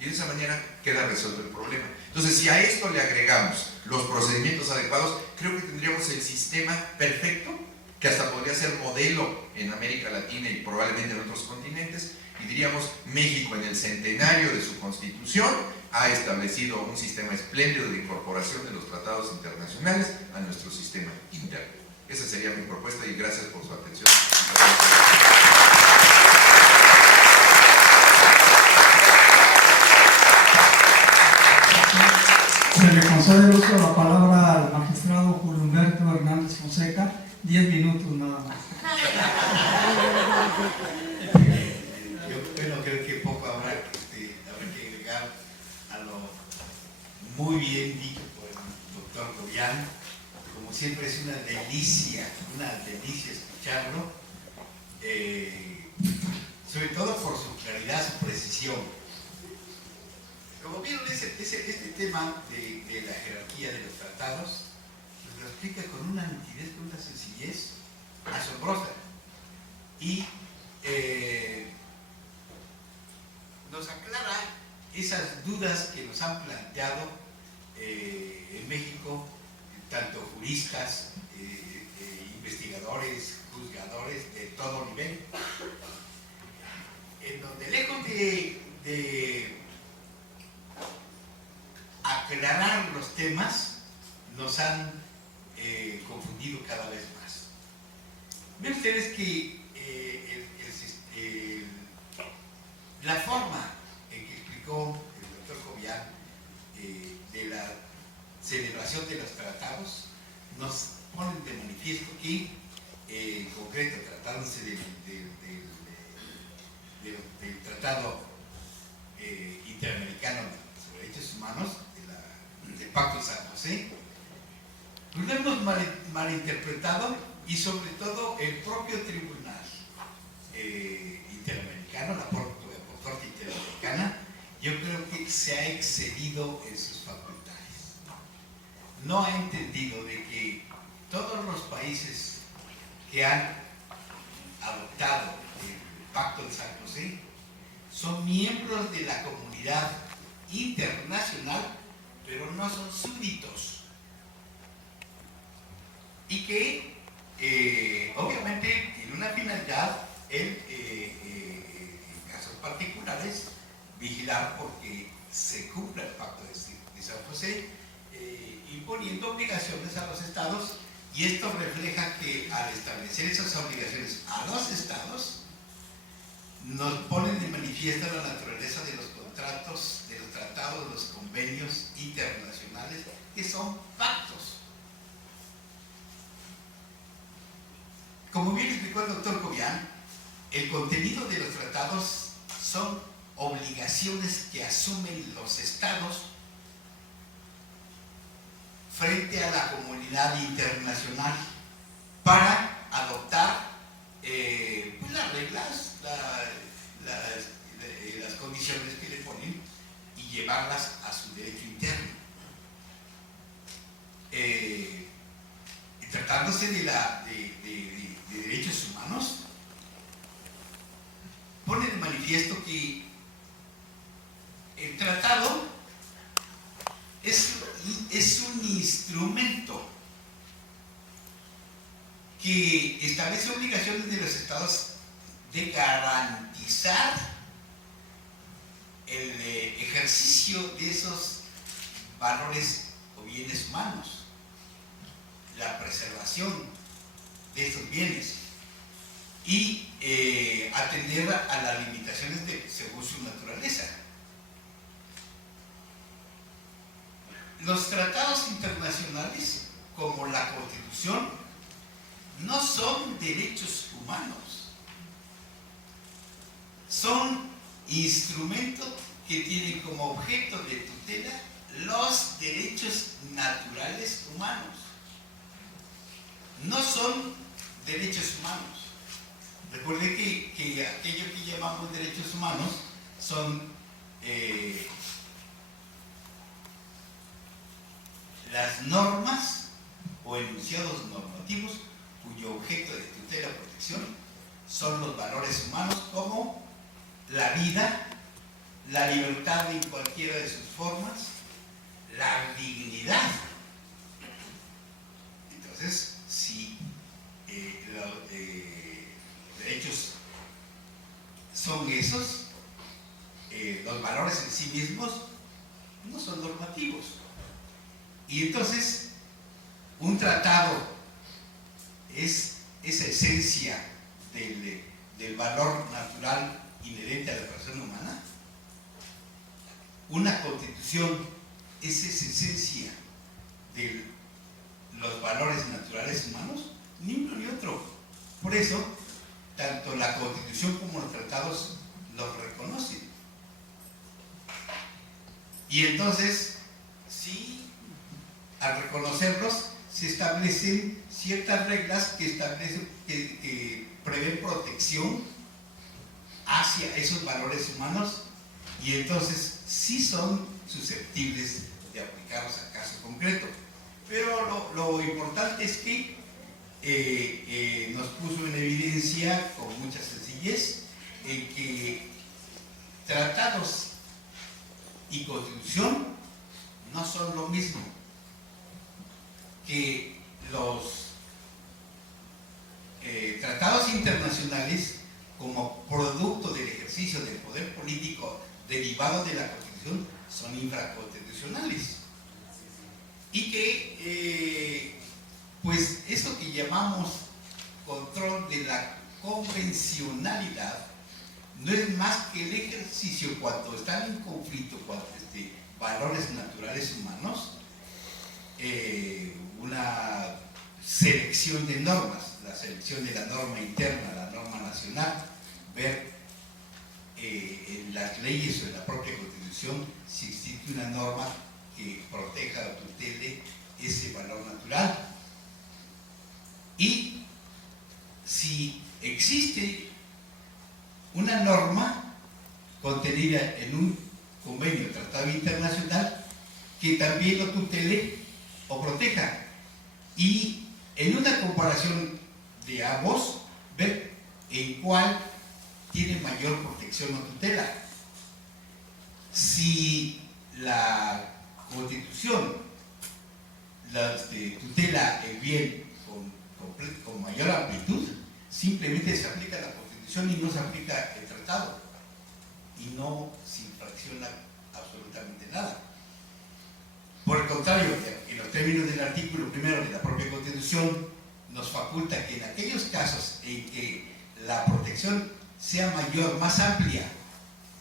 Y de esa manera queda resuelto el problema. Entonces, si a esto le agregamos los procedimientos adecuados, creo que tendríamos el sistema perfecto, que hasta podría ser modelo en América Latina y probablemente en otros continentes, y diríamos, México en el centenario de su Constitución ha establecido un sistema espléndido de incorporación de los tratados internacionales a nuestro sistema interno. Esa sería mi propuesta y gracias por su atención. Se le concede el uso de la palabra al magistrado Julio Humberto Hernández Fonseca, 10 minutos nada más. Yo creo que poco habrá que agregar a lo muy bien dicho por el doctor Cobian. Como siempre es una delicia escucharlo, sobre todo por su claridad, su precisión. Como vieron, este tema de la jerarquía de los tratados, pues lo explica con una nitidez, con una sencillez asombrosa. Y nos aclara esas dudas que nos han planteado en México, tanto juristas, investigadores, juzgadores de todo nivel, en donde lejos de aclarar los temas, nos han confundido cada vez más. Ven ustedes que la forma en que explicó el doctor Cobian de la celebración de los tratados nos ponen de manifiesto que, en concreto, tratándose del Tratado Interamericano sobre Derechos Humanos, del Pacto de San José, lo hemos malinterpretado, y sobre todo el propio Tribunal Interamericano, la Corte Interamericana, yo creo que se ha excedido en sus facultades. No ha entendido de que todos los países que han adoptado el Pacto de San José son miembros de la comunidad internacional, pero no son súbditos. Y que obviamente tiene una finalidad en casos particulares, vigilar porque se cumpla el Pacto de San José, imponiendo obligaciones a los estados, y esto refleja que al establecer esas obligaciones a los estados, nos ponen de manifiesto la naturaleza de los contratos, de los tratados, de los convenios internacionales, que son pactos. Como bien explicó el doctor Cobian, el contenido de los tratados son obligaciones que asumen los estados frente a la comunidad internacional para adoptar pues las reglas, las condiciones que le ponen y llevarlas a su derecho interno. Tratándose de derechos humanos, pone de manifiesto que el tratado es un instrumento que establece obligaciones de los estados de garantizar el ejercicio de esos valores o bienes humanos, la preservación de estos bienes y atender a las limitaciones según su naturaleza. Los tratados internacionales, como la Constitución, no son derechos humanos, son instrumentos que tienen como objeto de tutela los derechos naturales humanos. No son derechos humanos. Recuerde que aquello que llamamos derechos humanos son las normas o enunciados normativos cuyo objeto de tutela o protección son los valores humanos como la vida, la libertad en cualquiera de sus formas, la dignidad. Entonces, si los derechos son esos, los valores en sí mismos no son normativos. Y entonces, un tratado es esa esencia del valor natural inherente a la persona humana. Una constitución es esa esencia de los valores naturales humanos, ni uno ni otro. Por eso, tanto la constitución como los tratados los reconocen. Y entonces, sí, al reconocerlos, se establecen ciertas reglas que prevén protección hacia esos valores humanos, y entonces sí son susceptibles de aplicarlos a caso concreto. Pero lo importante es que nos puso en evidencia con mucha sencillez en que tratados y constitución no son lo mismo, que los tratados internacionales, como producto del ejercicio del poder político derivado de la Constitución, son infraconstitucionales. Y que, pues, eso que llamamos control de la convencionalidad no es más que el ejercicio, cuando están en conflicto valores naturales humanos, una selección de normas, la selección de la norma interna, la norma nacional, ver en las leyes o en la propia Constitución si existe una norma que proteja o tutele ese valor natural. Y si existe una norma contenida en un convenio, tratado internacional, que también lo tutele o proteja, y en una comparación de ambos, ver en cuál tiene mayor protección o tutela. Si la Constitución tutela el bien con mayor amplitud, simplemente se aplica la Constitución y no se aplica el tratado, y no se infracciona absolutamente nada. Por el contrario, en los términos del artículo primero de la propia Constitución, nos faculta que en aquellos casos en que la protección sea mayor, más amplia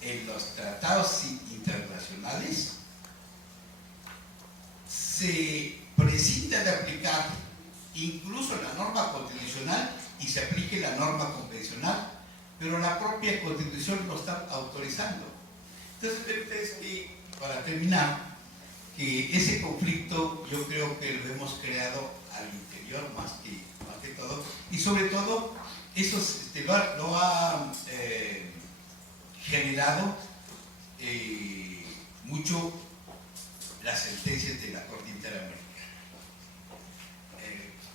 en los tratados internacionales, se prescinda de aplicar incluso la norma constitucional y se aplique la norma convencional, pero la propia Constitución lo está autorizando. Entonces, ven ustedes que, para terminar, que ese conflicto yo creo que lo hemos creado al interior más que todo, y sobre todo eso lo ha generado mucho las sentencias de la Corte Interamericana.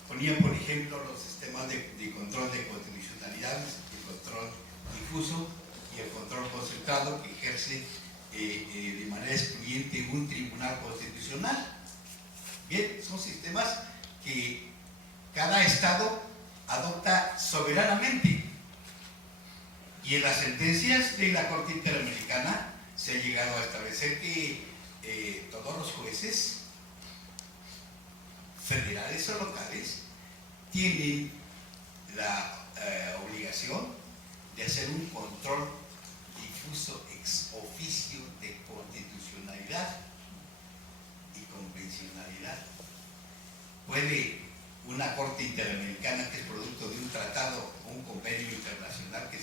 Ponía, por ejemplo, los sistemas de control de constitucionalidad, el control difuso y el control concertado que ejerce de manera excluyente un tribunal constitucional. Bien, son sistemas que cada estado adopta soberanamente, y en las sentencias de la Corte Interamericana se ha llegado a establecer que todos los jueces federales o locales tienen la obligación de hacer un control difuso ex oficio de constitucionalidad y convencionalidad. Puede una Corte Interamericana, que es producto de un tratado o un convenio internacional que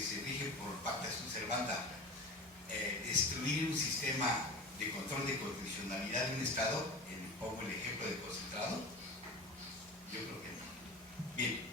se rige por pacta sunt servanda, destruir un sistema de control de constitucionalidad de un Estado, pongo el ejemplo de concentrado, yo creo que no. Bien.